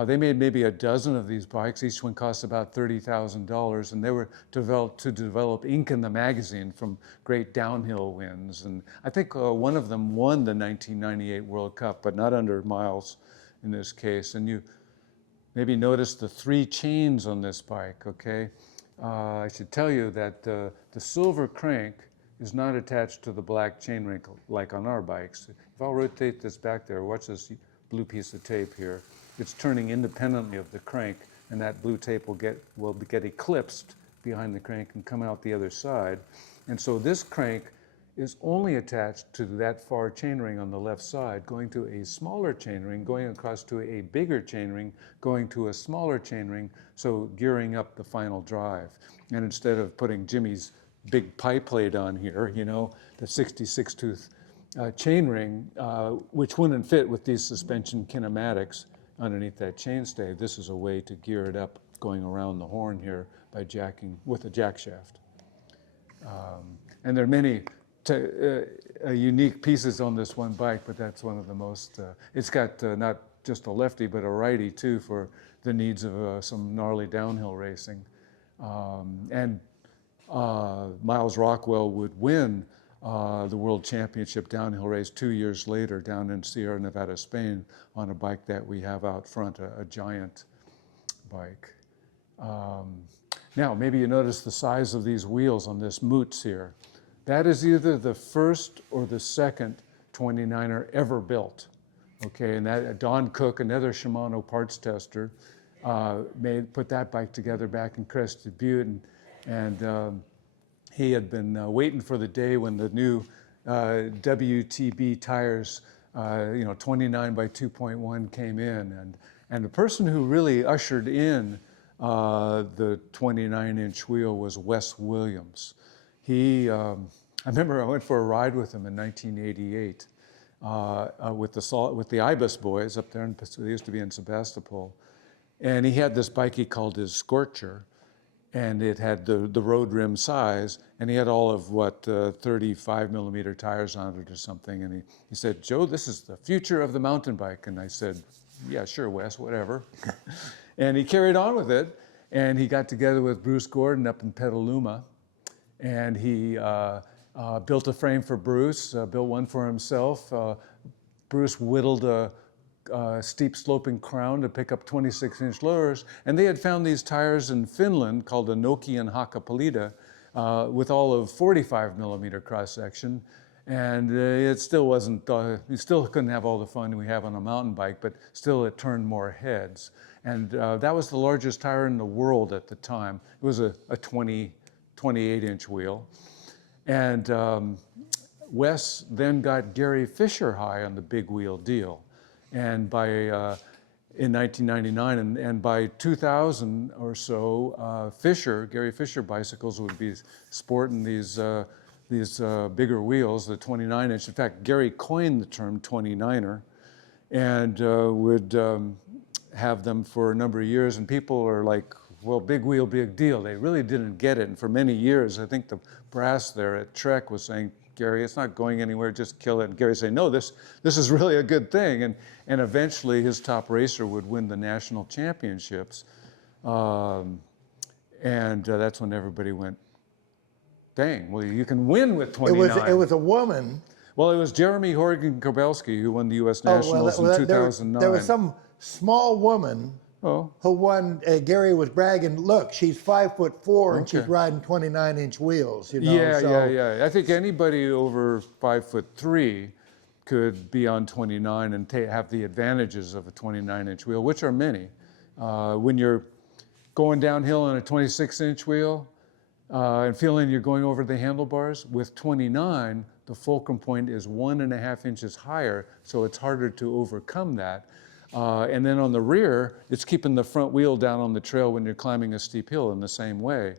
They made maybe a dozen of these bikes. Each one cost about $30,000, and they were developed to develop ink in the magazine from great downhill wins. And I think one of them won the 1998 World Cup, but not under Miles in this case. And you maybe notice the 3 chains on this bike, okay? I should tell you that the silver crank is not attached to the black chain ring like on our bikes. If I'll rotate this back there, watch this blue piece of tape here. It's turning independently of the crank, and that blue tape will get eclipsed behind the crank and come out the other side. And so this crank is only attached to that far chainring on the left side, going to a smaller chainring, going across to a bigger chainring, going to a smaller chainring, so gearing up the final drive. And instead of putting Jimmy's big pie plate on here, you know, the 66 tooth chainring, which wouldn't fit with these suspension kinematics underneath that chainstay, this is a way to gear it up going around the horn here by jacking with a jack shaft. And there are many unique pieces on this one bike, but that's one of the most, it's got not just a lefty, but a righty too for the needs of some gnarly downhill racing. And Miles Rockwell would win the World Championship downhill race 2 years later down in Sierra Nevada, Spain, on a bike that we have out front, a giant bike. Now, maybe you notice the size of these wheels on this Moots here. That is either the first or the second 29er ever built. Okay, and that Don Cook, another Shimano parts tester, put that bike together back in Crested Butte, and he had been waiting for the day when the new WTB tires, 29 by 2.1 came in, and the person who really ushered in the 29-inch wheel was Wes Williams. He, I remember I went for a ride with him in 1988 with the Ibis boys up there. They used to be in Sebastopol, and he had this bike he called his Scorcher. and it had the road rim size, and he had all of 35 millimeter tires on it or something. And he said, "Joe, this is the future of the mountain bike." And I said, "Yeah, sure, Wes, whatever." And he carried on with it, and he got together with Bruce Gordon up in Petaluma, and he built a frame for Bruce, built one for himself. Bruce whittled a steep sloping crown to pick up 26-inch lowers, and they had found these tires in Finland called a Nokian Hakkapeliitta with all of 45 millimeter cross section, and it still wasn't, you still couldn't have all the fun we have on a mountain bike, but still it turned more heads. And that was the largest tire in the world at the time. It was a 28-inch wheel. And Wes then got Gary Fisher high on the big wheel deal. And by in 1999 and by 2000 or so, Gary Fisher bicycles would be sporting these bigger wheels, the 29-inch. In fact, Gary coined the term 29er, and would have them for a number of years. And people are like, "Well, big wheel, big deal." They really didn't get it. And for many years, I think the brass there at Trek was saying, "Gary, it's not going anywhere, just kill it." And Gary saying, "No, this is really a good thing." And eventually his top racer would win the national championships. That's when everybody went, "Dang, well, you can win with 29. It was a woman. Well, it was Jeremy Horgan-Kobelski who won the U.S. Nationals in 2009. There was some small woman Oh. who won. Gary was bragging, "Look, she's 5'4" and Okay. she's riding 29-inch wheels." You know, Yeah. I think anybody over 5'3" could be on 29 and have the advantages of a 29-inch wheel, which are many. When you're going downhill on a 26-inch wheel and feeling you're going over the handlebars, with 29, the fulcrum point is 1.5 inches higher, so it's harder to overcome that. And then on the rear, it's keeping the front wheel down on the trail when you're climbing a steep hill in the same way.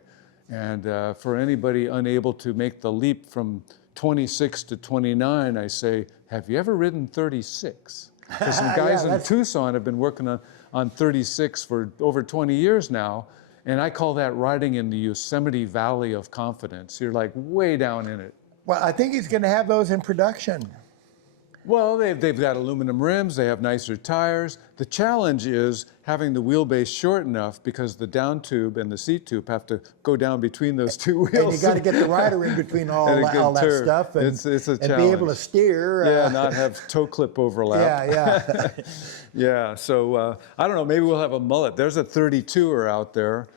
And for anybody unable to make the leap from 26 to 29, I say, have you ever ridden 36? Because some guys in Tucson have been working on 36 for over 20 years now. And I call that riding in the Yosemite Valley of confidence. You're like way down in it. Well, I think he's going to have those in production. Well, they've got aluminum rims, they have nicer tires. The challenge is having the wheelbase short enough because the down tube and the seat tube have to go down between those two wheels. And you got to get the rider in between all that stuff and, it's a and be able to steer. Yeah, not have toe clip overlap. Yeah. Yeah, so I don't know, maybe we'll have a mullet. There's a 32er out there.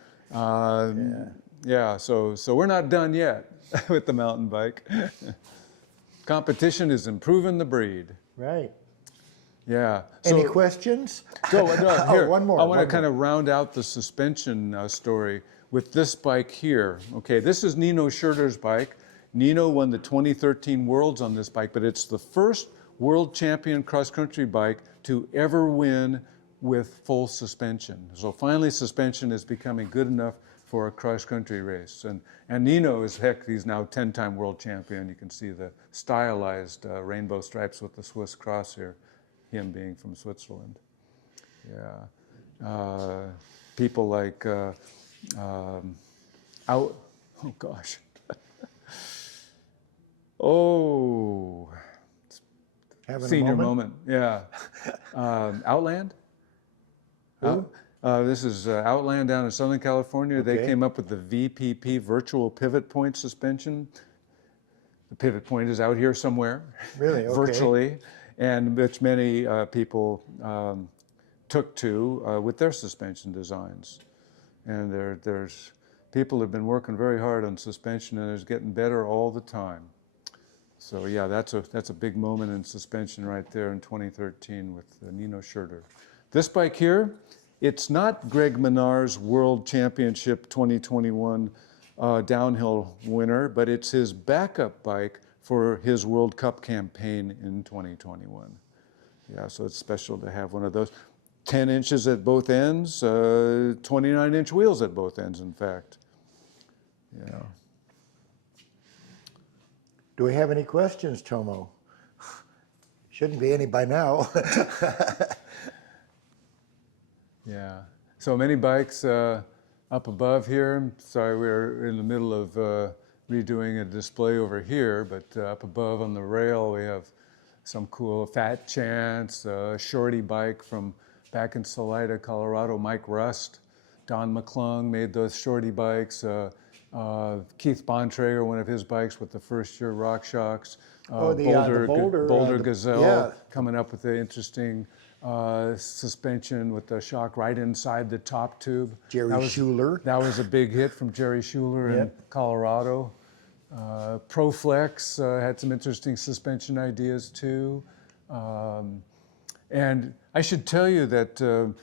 Yeah, so we're not done yet with the mountain bike. Competition is improving the breed. Right. Yeah. Any questions? Here, one more. I want to kind of round out the suspension story with this bike here. Okay, this is Nino Schurter's bike. Nino won the 2013 Worlds on this bike, but it's the first world champion cross-country bike to ever win with full suspension. So finally, suspension is becoming good enough for a cross-country race. And Nino is, heck, he's now 10-time world champion. You can see the stylized rainbow stripes with the Swiss cross here, him being from Switzerland. Yeah. People like, oh gosh. Oh, senior moment. Yeah. Outland? This is Outland down in Southern California. Okay. They came up with the VPP, virtual pivot point suspension. The pivot point is out here somewhere. Really? Okay. Virtually, and which many people took to with their suspension designs. And there's people have been working very hard on suspension, and it's getting better all the time. So yeah, that's a big moment in suspension right there in 2013 with Nino Schurter. This bike here, it's not Greg Minnaar's World Championship 2021 downhill winner, but it's his backup bike for his World Cup campaign in 2021. Yeah, so it's special to have one of those. 10 inches at both ends, 29-inch wheels at both ends, in fact. Yeah. Do we have any questions, Tomo? Shouldn't be any by now. Yeah, so many bikes. up above here. Sorry, we're in the middle of redoing a display over here, but up above on the rail we have some cool Fat Chance, shorty bike from back in Salida, Colorado, Mike Rust. Don McClung made those shorty bikes. Keith Bontrager, one of his bikes with the first year RockShox. Boulder Gazelle yeah. coming up with the interesting suspension with the shock right inside the top tube. Jerry Schuler. That was a big hit from Jerry Schuler in Colorado. Proflex had some interesting suspension ideas too. And I should tell you that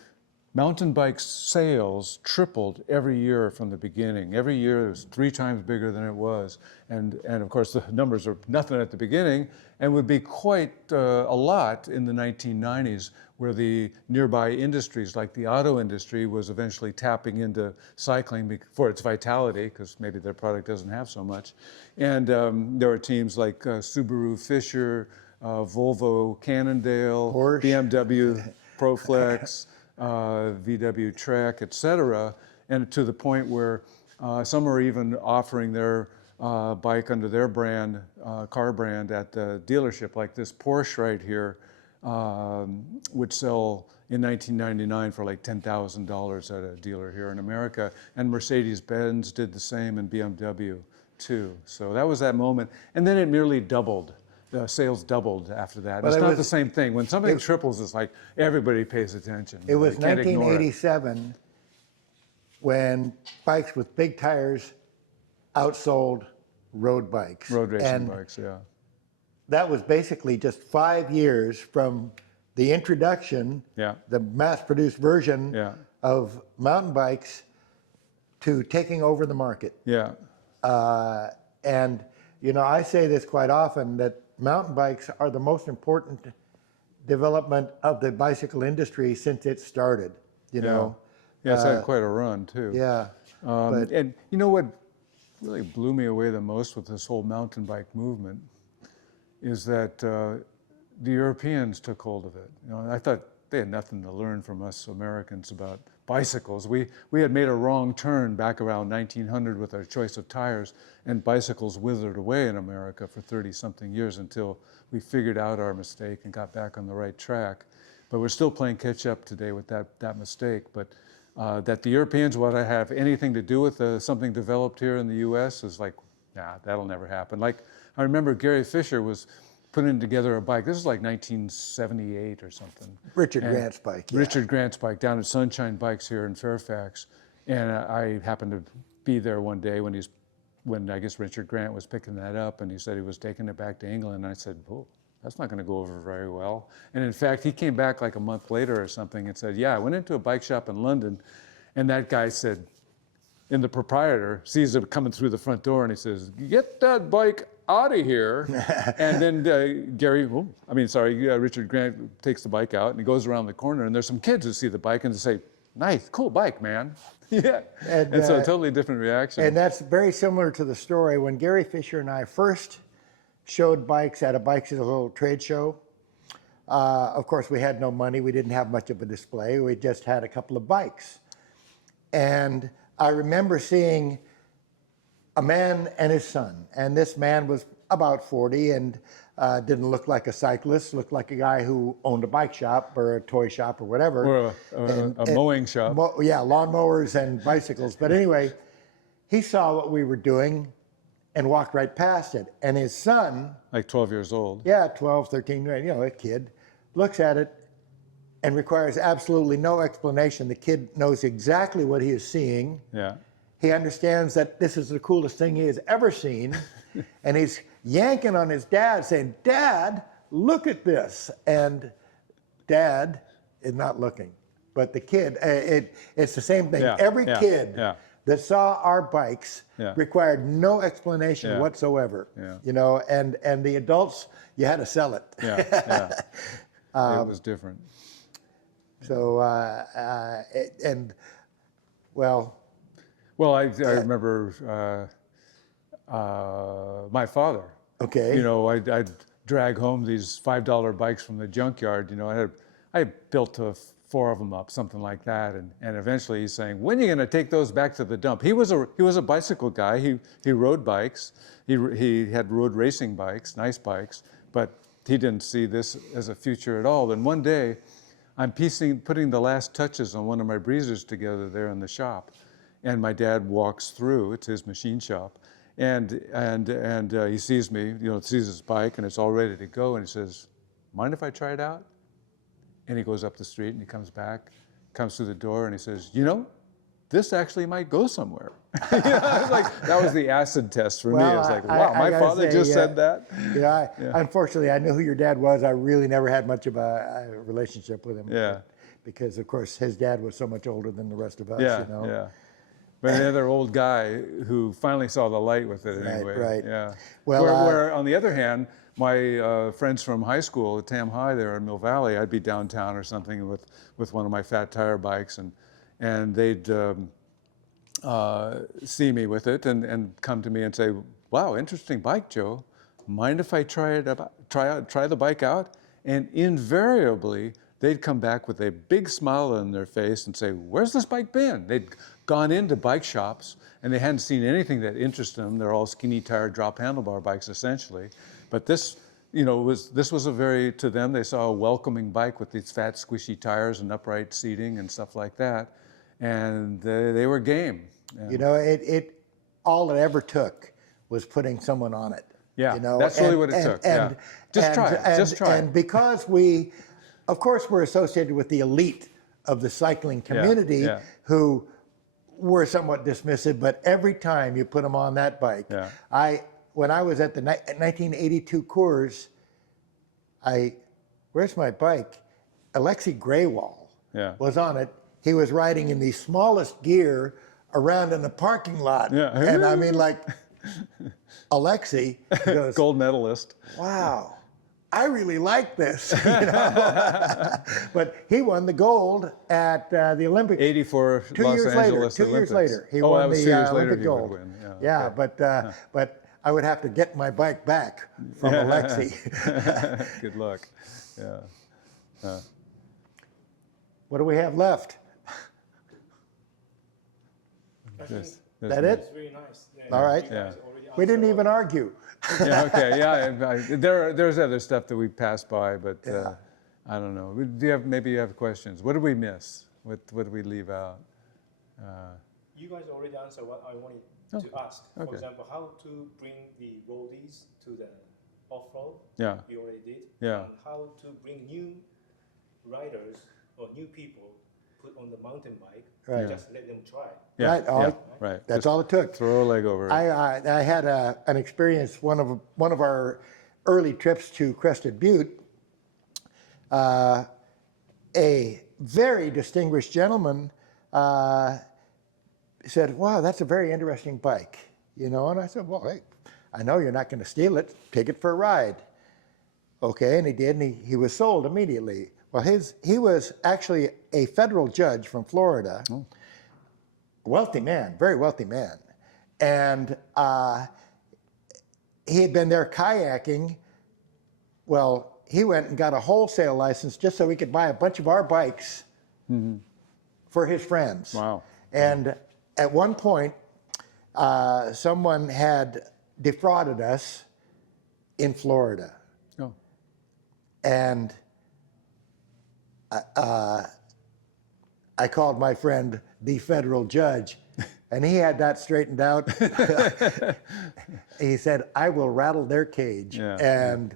mountain bike sales tripled every year from the beginning. Every year it was 3 times bigger than it was. And of course the numbers are nothing at the beginning and would be quite a lot in the 1990s, where the nearby industries like the auto industry was eventually tapping into cycling for its vitality, because maybe their product doesn't have so much. And there were teams like Subaru Fisher, Volvo Cannondale, Porsche. BMW Proflex, VW Trek, etc., and to the point where some are even offering their bike under their brand, car brand, at the dealership. Like this Porsche right here would sell in 1999 for like $10,000 at a dealer here in America, and Mercedes-Benz did the same, and BMW too. So that was that moment, and then it nearly doubled. The sales doubled after that. It's not the same thing. When something triples, it's like everybody pays attention. It was 1987 when bikes with big tires outsold road bikes. Road racing bikes, yeah. That was basically just 5 years from the introduction, the mass-produced version of mountain bikes, to taking over the market. Yeah. And, you know, I say this quite often, that mountain bikes are the most important development of the bicycle industry since it started, you know. Yeah, it's had quite a run too. Yeah. And you know what really blew me away the most with this whole mountain bike movement is that the Europeans took hold of it. You know, I thought they had nothing to learn from us Americans about bicycles. We had made a wrong turn back around 1900 with our choice of tires, and bicycles withered away in America for 30-something years until we figured out our mistake and got back on the right track. But we're still playing catch up today with that mistake. But that the Europeans want to have anything to do with something developed here in the US is like, nah, that'll never happen. Like, I remember Gary Fisher was putting together a bike. This is like 1978 or something. Richard Grant's bike. Yeah. Richard Grant's bike down at Sunshine Bikes here in Fairfax. And I happened to be there one day when I guess Richard Grant was picking that up, and he said he was taking it back to England. And I said, oh, that's not going to go over very well. And in fact, he came back like a month later or something and said, yeah, I went into a bike shop in London, and that guy said, and the proprietor sees it coming through the front door, and he says, get that bike out of here. And then Richard Grant takes the bike out and he goes around the corner, and there's some kids who see the bike and they say, nice, cool bike, man. Yeah. And so a totally different reaction. And that's very similar to the story when Gary Fisher and I first showed bikes at a bicycle trade show. Of course, we had no money. We didn't have much of a display. We just had a couple of bikes. And I remember seeing a man and his son, and this man was about 40 and didn't look like a cyclist, looked like a guy who owned a bike shop or a toy shop or whatever. Or a mowing shop. Lawnmowers and bicycles. But anyway, he saw what we were doing and walked right past it. And his son, like 12 years old. Yeah, 12, 13, you know, a kid, looks at it and requires absolutely no explanation. The kid knows exactly what he is seeing. Yeah. He understands that this is the coolest thing he has ever seen. And he's yanking on his dad, saying, Dad, look at this. And Dad is not looking. But the kid, it's the same thing. Every kid that saw our bikes required no explanation whatsoever. You know, and the adults, you had to sell it. It was different. So, Well, I remember my father. Okay. You know, I'd drag home these $5 bikes from the junkyard. You know, I built 4 of them up, something like that, and eventually he's saying, when are you going to take those back to the dump? He was a bicycle guy. He rode bikes. He had road racing bikes, nice bikes, but he didn't see this as a future at all. And one day, I'm putting the last touches on one of my breezers together there in the shop, and my dad walks through. It's his machine shop, and he sees me, sees his bike, and it's all ready to go, and he says, "Mind if I try it out?" And he goes up the street and he comes back, comes through the door, and he says, this actually might go somewhere. It's like, that was the acid test for me. It's like, wow, my father just said that. Yeah, unfortunately, I knew who your dad was. I really never had much of a relationship with him. Yeah. Because, of course, his dad was so much older than the rest of us, Yeah. But another old guy who finally saw the light with it anyway. Right. Yeah. Well, where on the other hand, my friends from high school at Tam High there in Mill Valley, I'd be downtown or something with one of my fat tire bikes, and they'd see me with it and come to me and say, "Wow, interesting bike, Joe. Mind if I try the bike out?" And invariably, they'd come back with a big smile on their face and say, "Where's this bike been?" They'd gone into bike shops and they hadn't seen anything that interested them. They're all skinny tire drop handlebar bikes essentially. But this, was a very, to them, they saw a welcoming bike with these fat squishy tires and upright seating and stuff like that. And they were game. Yeah. All it ever took was putting someone on it. Yeah, that's really what it took. Just try it. And because of course, we're associated with the elite of the cycling community who were somewhat dismissive, but every time you put them on that bike, when I was at the 1982 Coors, where's my bike? Alexei Graywall was on it. He was riding in the smallest gear around in the parking lot. Yeah. And I mean, like, Alexei goes, gold medalist. Wow, I really like this. But he won the gold at the Olympics. 84 2 Los years Angeles later. 2 Olympics. years later, he won the Olympic gold. Would win. Yeah, okay. but I would have to get my bike back from Alexei. Good luck. Yeah. What do we have left? That it? It's really nice. All right. Yeah. We didn't even argue. Yeah. Okay. Yeah. There's other stuff that we passed by, but I don't know. Maybe you have questions. What did we miss? What did we leave out? You guys already answered what I wanted to ask. Okay. For example, how to bring the roadies to the off-road. Yeah. You already did. Yeah. And how to bring new riders or new people put on the mountain bike. Right. Just let them try. Right. Right. That's Just all it took. Throw a leg over it. I had an experience. One of our early trips to Crested Butte. A very distinguished gentleman said, "Wow, that's a very interesting bike," And I said, "Well, hey, I know you're not going to steal it. Take it for a ride." Okay, and he did, and he was sold immediately. Well, he was actually a federal judge from Florida, wealthy man, very wealthy man, and he had been there kayaking. Well, he went and got a wholesale license just so he could buy a bunch of our bikes for his friends. Wow. And at one point, someone had defrauded us in Florida. Oh. And I called my friend the federal judge, and he had that straightened out. He said, "I will rattle their cage." Yeah. And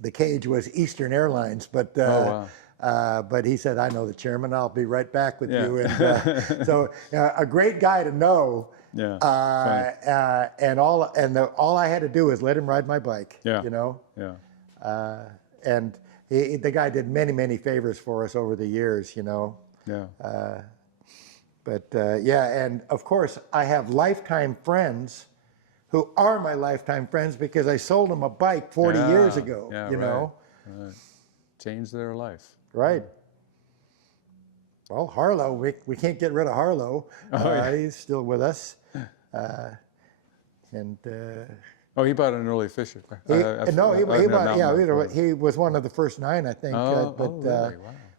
the cage was Eastern Airlines, but but he said, "I know the chairman. I'll be right back with you." And so a great guy to know. Yeah. And all I had to do was let him ride my bike. Yeah. Yeah. And the guy did many favors for us over the years. Yeah. And of course I have lifetime friends who are my lifetime friends because I sold them a bike 40 years ago. Yeah, right. Changed their life. Right. Well, Harlow, we can't get rid of Harlow. He's still with us. Oh, he bought an early Fisher. He was one of the first 9, I think. Really? Wow.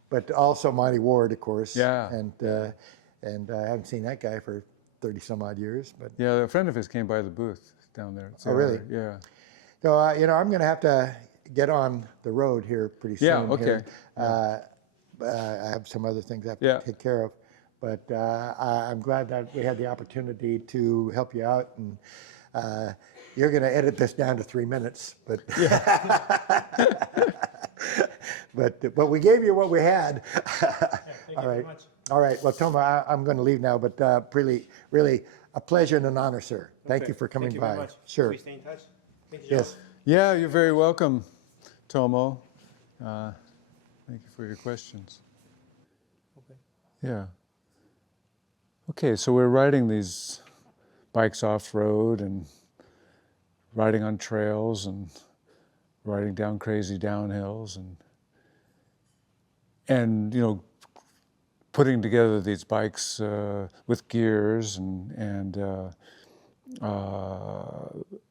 But also Monty Ward, of course. Yeah. And I haven't seen that guy for 30 some odd years. But yeah, a friend of his came by the booth down there. Oh, really? Yeah. So I'm going to have to get on the road here pretty soon. Yeah. Okay. I have some other things I have to take care of. But I'm glad that we had the opportunity to help you out. And you're going to edit this down to 3 minutes. But but we gave you what we had. All right. All right. Well, Toma, I'm going to leave now. But really, really a pleasure and an honor, sir. Thank you for coming by. Very much. Sure. We stay in touch. Thank you, Yes. Yeah, you're very welcome, Tomo. Thank you for your questions. Okay. Yeah. Okay, so we're riding these bikes off-road and riding on trails and riding down crazy downhills and putting together these bikes with gears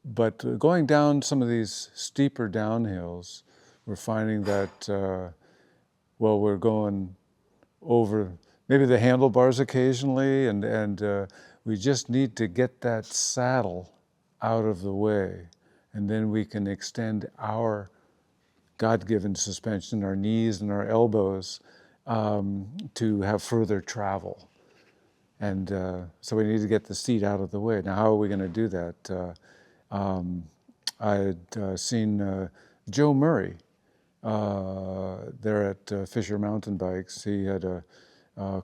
but going down some of these steeper downhills, we're finding that we're going over maybe the handlebars occasionally, and we just need to get that saddle out of the way, and then we can extend our God-given suspension, our knees and our elbows, to have further travel. And so we need to get the seat out of the way. Now, how are we going to do that? I had seen Joe Murray there at Fisher Mountain Bikes. He had a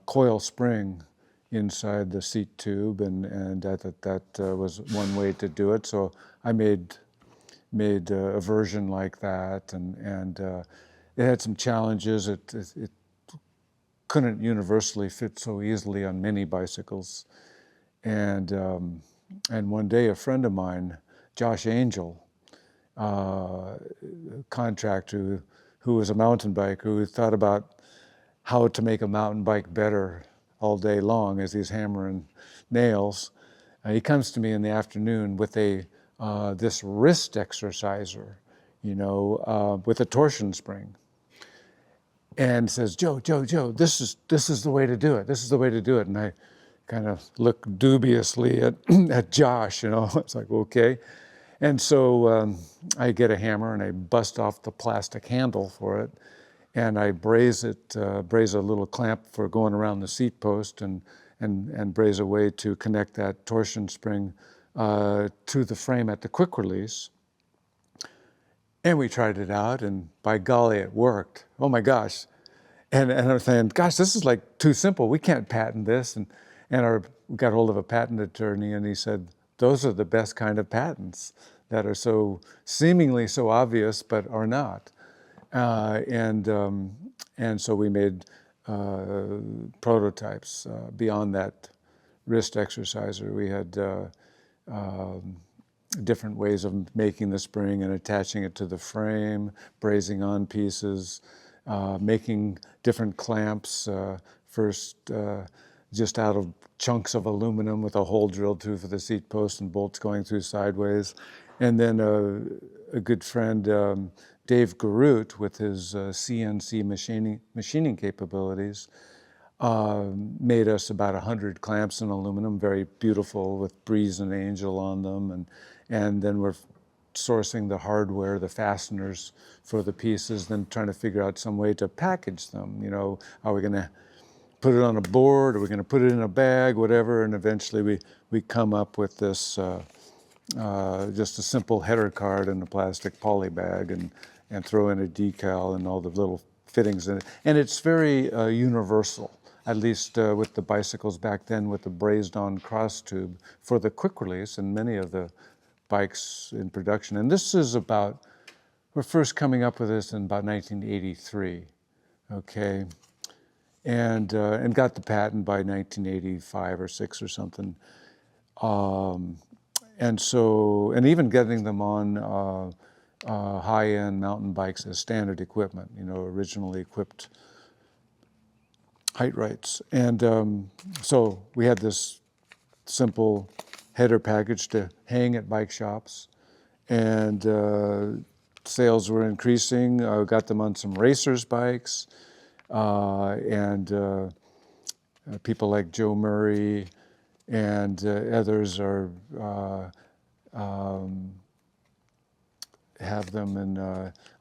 coil spring inside the seat tube, and that was one way to do it. So I made a version like that, and it had some challenges. It couldn't universally fit so easily on many bicycles, and one day a friend of mine, Josh Angel, contractor who was a mountain biker, who thought about how to make a mountain bike better all day long as he's hammering nails. He comes to me in the afternoon with this wrist exerciser, with a torsion spring, and says, Joe, this is the way to do it. This is the way to do it. And I kind of look dubiously at Josh, It's like, okay. And so I get a hammer and I bust off the plastic handle for it, and I braze a little clamp for going around the seat post, and braze a way to connect that torsion spring to the frame at the quick release. And we tried it out, and by golly, it worked. Oh my gosh. And I'm saying, gosh, this is like too simple. We can't patent this. And we got hold of a patent attorney, and he said, those are the best kind of patents that are so seemingly so obvious, but are not. And so we made prototypes beyond that wrist exerciser. We had different ways of making the spring and attaching it to the frame, brazing on pieces, making different clamps, first just out of chunks of aluminum with a hole drilled through for the seat post and bolts going through sideways. And then a good friend, Dave Garut, with his CNC machining capabilities, made us about 100 clamps in aluminum, very beautiful, with Breeze and Angel on them. And then we're sourcing the hardware, the fasteners for the pieces, then trying to figure out some way to package them. Are we going to put it on a board? Are we going to put it in a bag? Whatever. And eventually we come up with this just a simple header card in a plastic poly bag, and throw in a decal and all the little fittings in it. And it's very universal, at least with the bicycles back then, with the brazed on cross tube for the quick release, and many of the bikes in production. And this is we're first coming up with this in about 1983, okay? And got the patent by 1985 or 6 or something. And even getting them on high-end mountain bikes as standard equipment, originally equipped height rights. And so we had this simple header package to hang at bike shops, and sales were increasing. I got them on some racers' bikes, and people like Joe Murray and others are have them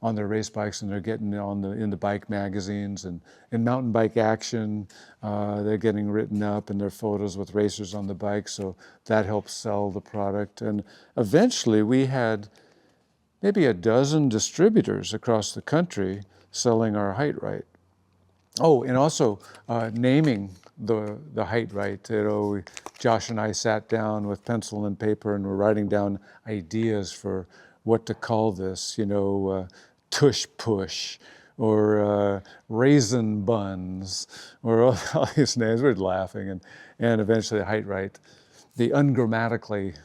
on their race bikes, and they're getting in the bike magazines and in Mountain Bike Action. They're getting written up, and their photos with racers on the bike, so that helps sell the product. And eventually, we had maybe a dozen distributors across the country selling our height right. Oh, and also naming the height right. Josh and I sat down with pencil and paper and were writing down ideas for what to call this, tush push, or raisin buns, or all these names. We're laughing, and eventually height right. The ungrammatically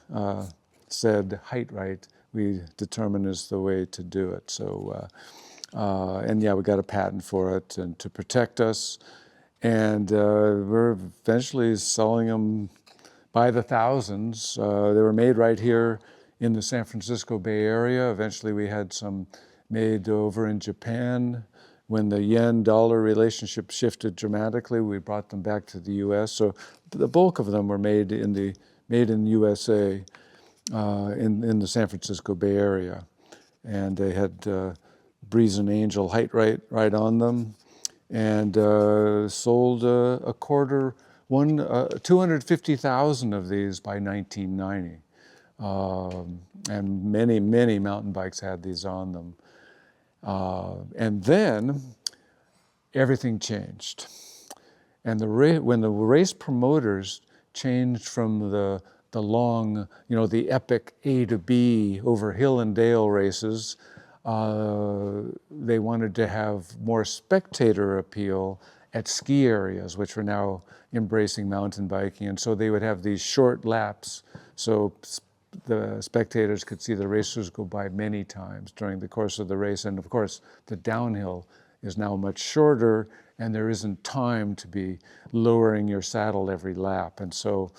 said height right, we determined is the way to do it. So, and yeah, we got a patent for it and to protect us. And we're eventually selling them by the thousands. They were made right here in the San Francisco Bay Area. Eventually we had some made over in Japan. When the yen-dollar relationship shifted dramatically, we brought them back to the U.S. So the bulk of them were made in USA, in the San Francisco Bay Area. And they had Breeze and Angel height right on them, and sold 250,000 of these by 1990. And many, many mountain bikes had these on them. And then everything changed. And when the race promoters changed from the long, the epic A to B over hill and dale races, they wanted to have more spectator appeal at ski areas, which were now embracing mountain biking. And so they would have these short laps, so the spectators could see the racers go by many times during the course of the race. And of course, the downhill is now much shorter, and there isn't time to be lowering your saddle every lap. And so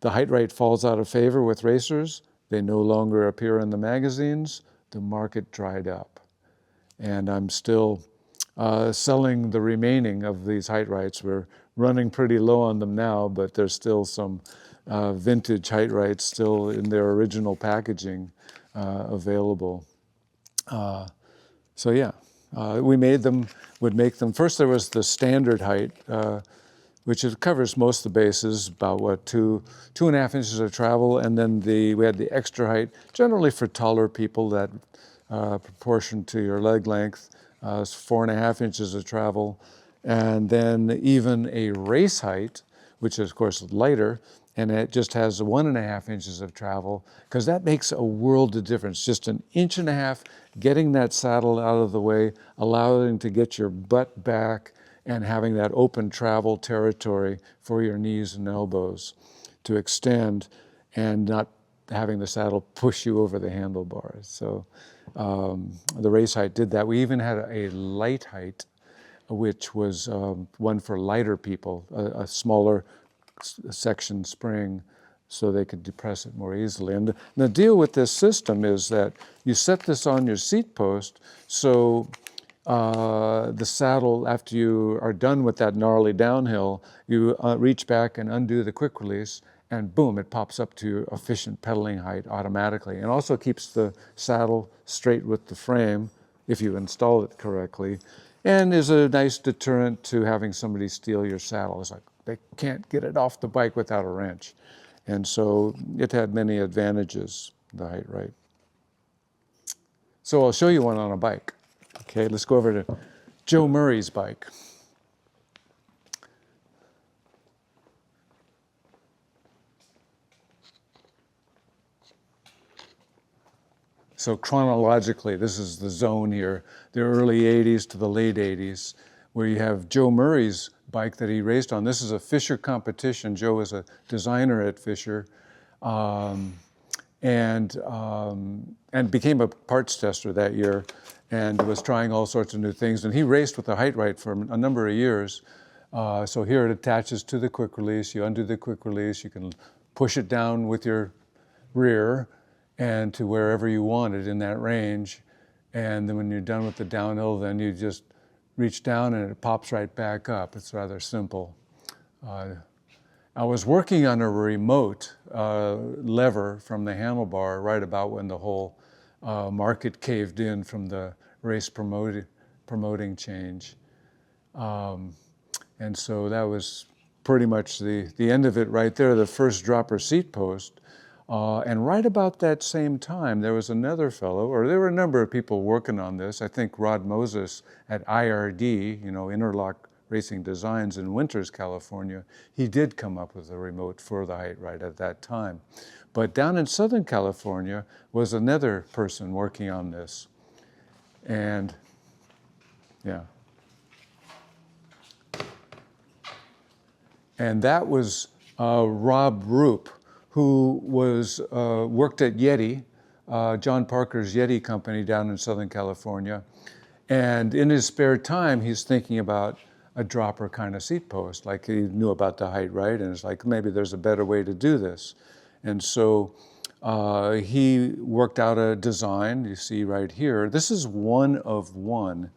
the height right falls out of favor with racers. They no longer appear in the magazines. The market dried up. And I'm still selling the remaining of these height rights. We're running pretty low on them now, but there's still some vintage height rights still in their original packaging available. So yeah, we would make them. First there was the standard height, which covers most of the bases, about 2.5 inches of travel, and then we had the extra height, generally for taller people, that proportion to your leg length, 4.5 inches of travel, and then even a race height, which is of course lighter, and it just has 1.5 inches of travel, because that makes a world of difference. Just 1.5 inches, getting that saddle out of the way, allowing to get your butt back, and having that open travel territory for your knees and elbows to extend, and not having the saddle push you over the handlebars. So the race height did that. We even had a light height, which was one for lighter people, a smaller section spring, so they could depress it more easily. And the deal with this system is that you set this on your seat post, so the saddle, after you are done with that gnarly downhill, you reach back and undo the quick release, and boom, it pops up to your efficient pedaling height automatically. And also keeps the saddle straight with the frame, if you install it correctly, and is a nice deterrent to having somebody steal your saddle. It's like they can't get it off the bike without a wrench. And so it had many advantages, the height right. So I'll show you one on a bike. Okay, let's go over to Joe Murray's bike. So chronologically, this is the zone here, the early 80s to the late 80s, where you have Joe Murray's bike that he raced on. This is a Fisher competition. Joe was a designer at Fisher, and became a parts tester that year, and was trying all sorts of new things. And he raced with the height right for a number of years. So here it attaches to the quick release. You undo the quick release. You can push it down with your rear, and to wherever you wanted in that range. And then when you're done with the downhill, then you just reach down and it pops right back up. It's rather simple. I was working on a remote lever from the handlebar right about when the whole market caved in from the race promoting change. And so that was pretty much the end of it right there, the first dropper seat post. And right about that same time, there was another fellow, or there were a number of people working on this. I think Rod Moses at IRD, Interlock Racing Designs in Winters, California, he did come up with a remote for the height right at that time. But down in Southern California was another person working on this. And yeah. And that was Rob Roop, who was worked at Yeti, John Parker's Yeti company down in Southern California. And in his spare time, he's thinking about a dropper kind of seat post, like he knew about the height right, and it's like, maybe there's a better way to do this. And so he worked out a design, you see right here. This is one of one,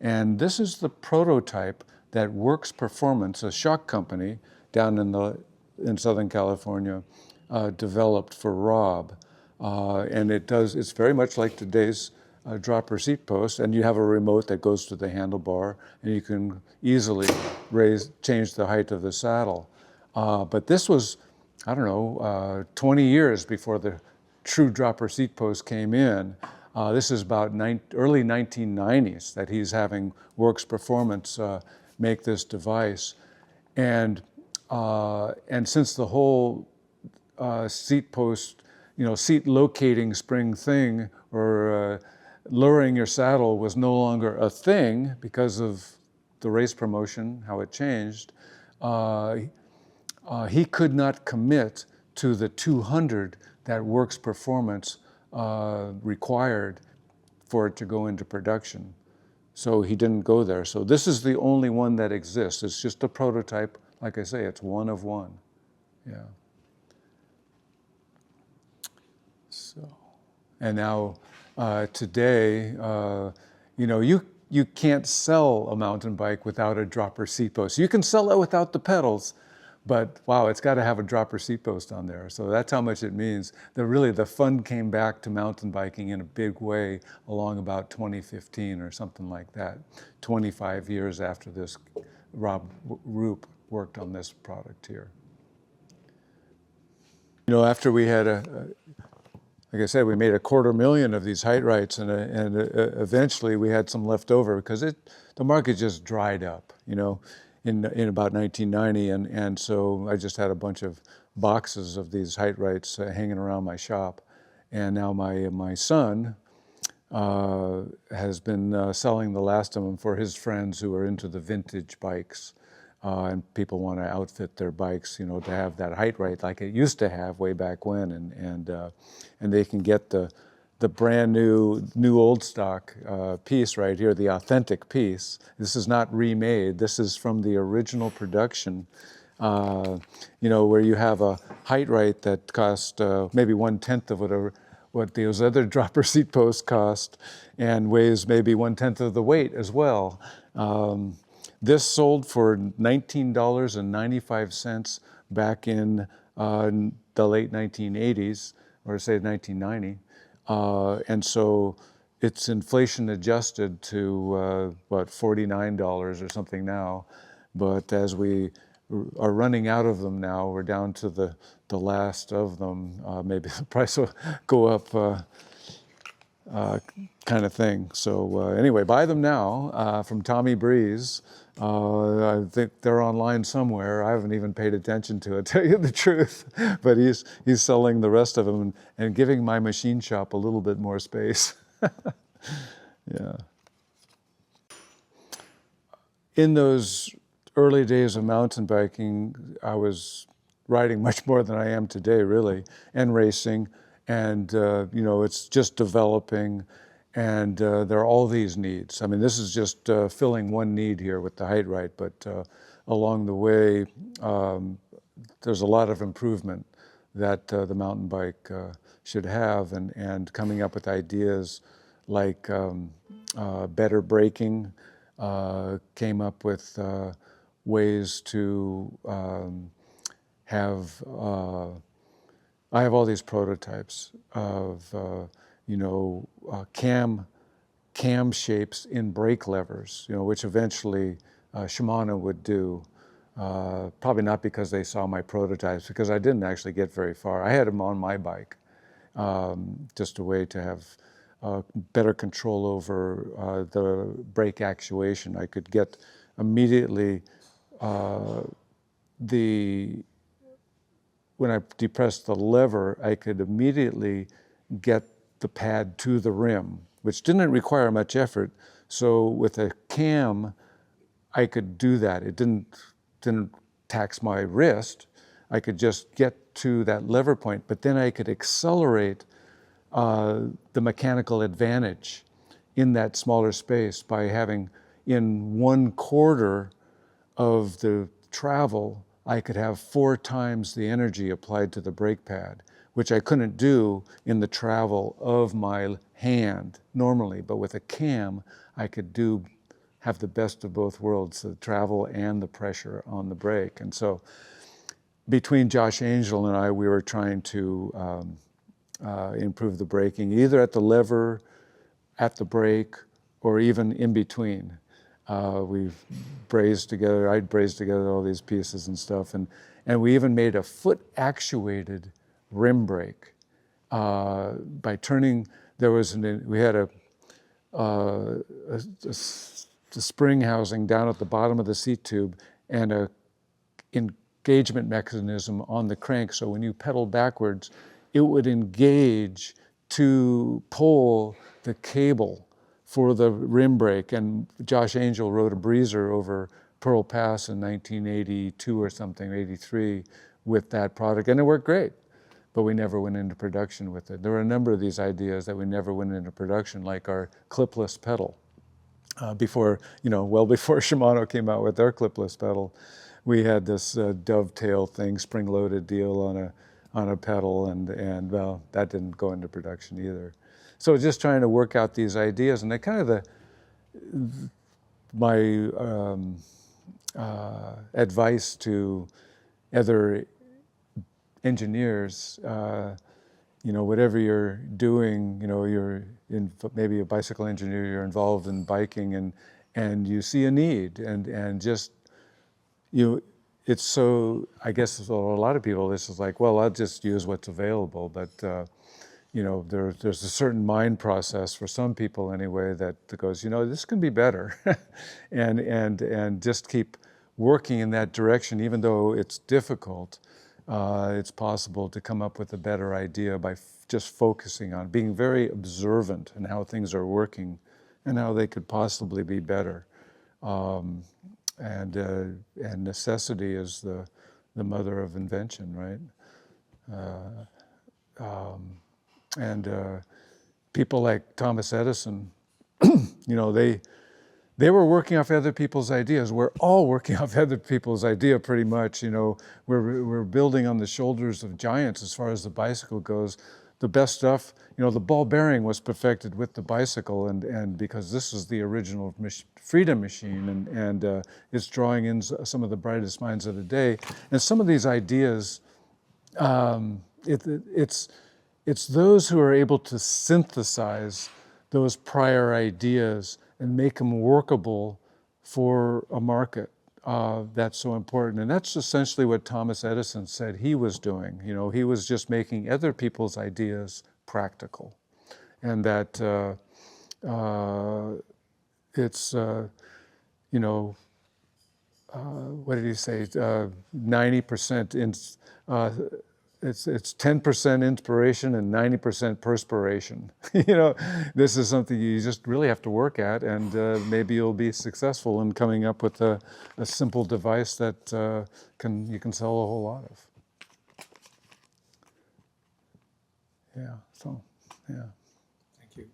and this is the prototype that Works Performance, a shock company down in Southern California, developed for Rob. And it's very much like today's dropper seat post, and you have a remote that goes to the handlebar, and you can easily change the height of the saddle. But this was, I don't know, 20 years before the true dropper seat post came in. This is about early 1990s that he's having Works Performance make this device. And since the whole seat post, seat locating spring thing, or lowering your saddle was no longer a thing because of the race promotion, how it changed, he could not commit to the 200 that Works Performance required for it to go into production. So he didn't go there. So this is the only one that exists. It's just a prototype. Like I say, it's one of one. Yeah. So, and now today, you can't sell a mountain bike without a dropper seat post. You can sell it without the pedals, but wow, it's got to have a dropper seat post on there. So that's how much it means. The fun came back to mountain biking in a big way along about 2015 or something like that, 25 years after this Rob Roop worked on this product here. After we had like I said, we made 250,000 of these height rights, and eventually we had some left over because the market just dried up, in about 1990, and so I just had a bunch of boxes of these height rights hanging around my shop, and now my son has been selling the last of them for his friends who are into the vintage bikes. And people want to outfit their bikes, to have that height right like it used to have way back when, and they can get the brand new old stock piece right here, the authentic piece. This is not remade. This is from the original production, where you have a height right that cost maybe 1/10 of what those other dropper seat posts cost, and weighs maybe 1/10 of the weight as well. This sold for $19.95 back in the late 1980s, or say 1990. And so it's inflation adjusted to, $49 or something now. But as we are running out of them now, we're down to the last of them. Maybe the price will go up kind of thing. So anyway, buy them now from Tommy Breeze. I think they're online somewhere. I haven't even paid attention to it, tell you the truth. But he's selling the rest of them and giving my machine shop a little bit more space. Yeah. In those early days of mountain biking, I was riding much more than I am today, really, and racing. And, it's just developing. And there are all these needs. I mean, this is just filling one need here with the height right, but along the way, there's a lot of improvement that the mountain bike should have, and coming up with ideas like better braking, came up with ways to have, I have all these prototypes of, cam shapes in brake levers, which eventually Shimano would do. Probably not because they saw my prototypes, because I didn't actually get very far. I had them on my bike, just a way to have better control over the brake actuation. I could get immediately when I depressed the lever, I could immediately get the pad to the rim, which didn't require much effort. So with a cam, I could do that. It didn't tax my wrist. I could just get to that lever point, but then I could accelerate the mechanical advantage in that smaller space by having in 1/4 of the travel, I could have 4 times the energy applied to the brake pad, which I couldn't do in the travel of my hand normally. But with a cam, I could have the best of both worlds, the travel and the pressure on the brake. And so between Josh Angel and I, we were trying to improve the braking, either at the lever, at the brake, or even in between. We've brazed together, I'd brazed together all these pieces and stuff, and we even made a foot-actuated rim brake by turning. We had a spring housing down at the bottom of the seat tube and a engagement mechanism on the crank, so when you pedal backwards, it would engage to pull the cable for the rim brake. And Josh Angel rode a breezer over Pearl Pass in 1982 or something, 83, with that product, and it worked great. But we never went into production with it. There were a number of these ideas that we never went into production, like our clipless pedal. Before Shimano came out with their clipless pedal, we had this dovetail thing, spring-loaded deal on a pedal, and well, that didn't go into production either. So just trying to work out these ideas, and they kind of my advice to other engineers, whatever you're doing, you're maybe a bicycle engineer, you're involved in biking, and you see a need, and just it's so, I guess for a lot of people, this is like, well, I'll just use what's available, but there's a certain mind process for some people anyway that goes, this can be better, and just keep working in that direction, even though it's difficult. It's possible to come up with a better idea by just focusing on being very observant in how things are working and how they could possibly be better. And necessity is the mother of invention, right? People like Thomas Edison, they were working off other people's ideas. We're all working off other people's idea pretty much. We're building on the shoulders of giants as far as the bicycle goes. The best stuff, the ball bearing was perfected with the bicycle, and because this is the original freedom machine, and it's drawing in some of the brightest minds of the day. And some of these ideas, it's those who are able to synthesize those prior ideas and make them workable for a market. That's so important. And that's essentially what Thomas Edison said he was doing. He was just making other people's ideas practical. And that it's, what did he say? 90% it's 10% inspiration and 90% perspiration. This is something you just really have to work at, and maybe you'll be successful in coming up with a simple device that you can sell a whole lot of. Yeah. Thank you.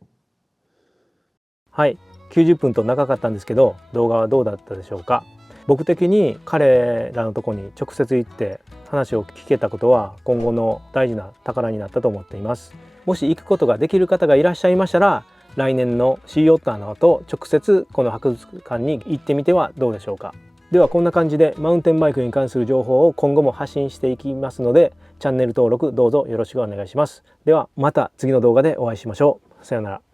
はい、90分と長かったんですけど、動画はどうだったでしょうか。僕的に彼らのとこに直接行って話を聞けたことは今後の大事な宝になったと思っています。もし行くことができる方がいらっしゃいましたら、来年のシーオッターの後直接この博物館に行ってみてはどうでしょうか。ではこんな感じでマウンテンバイクに関する情報を今後も発信していきますので、チャンネル登録どうぞよろしくお願いします。ではまた次の動画でお会いしましょう。さようなら。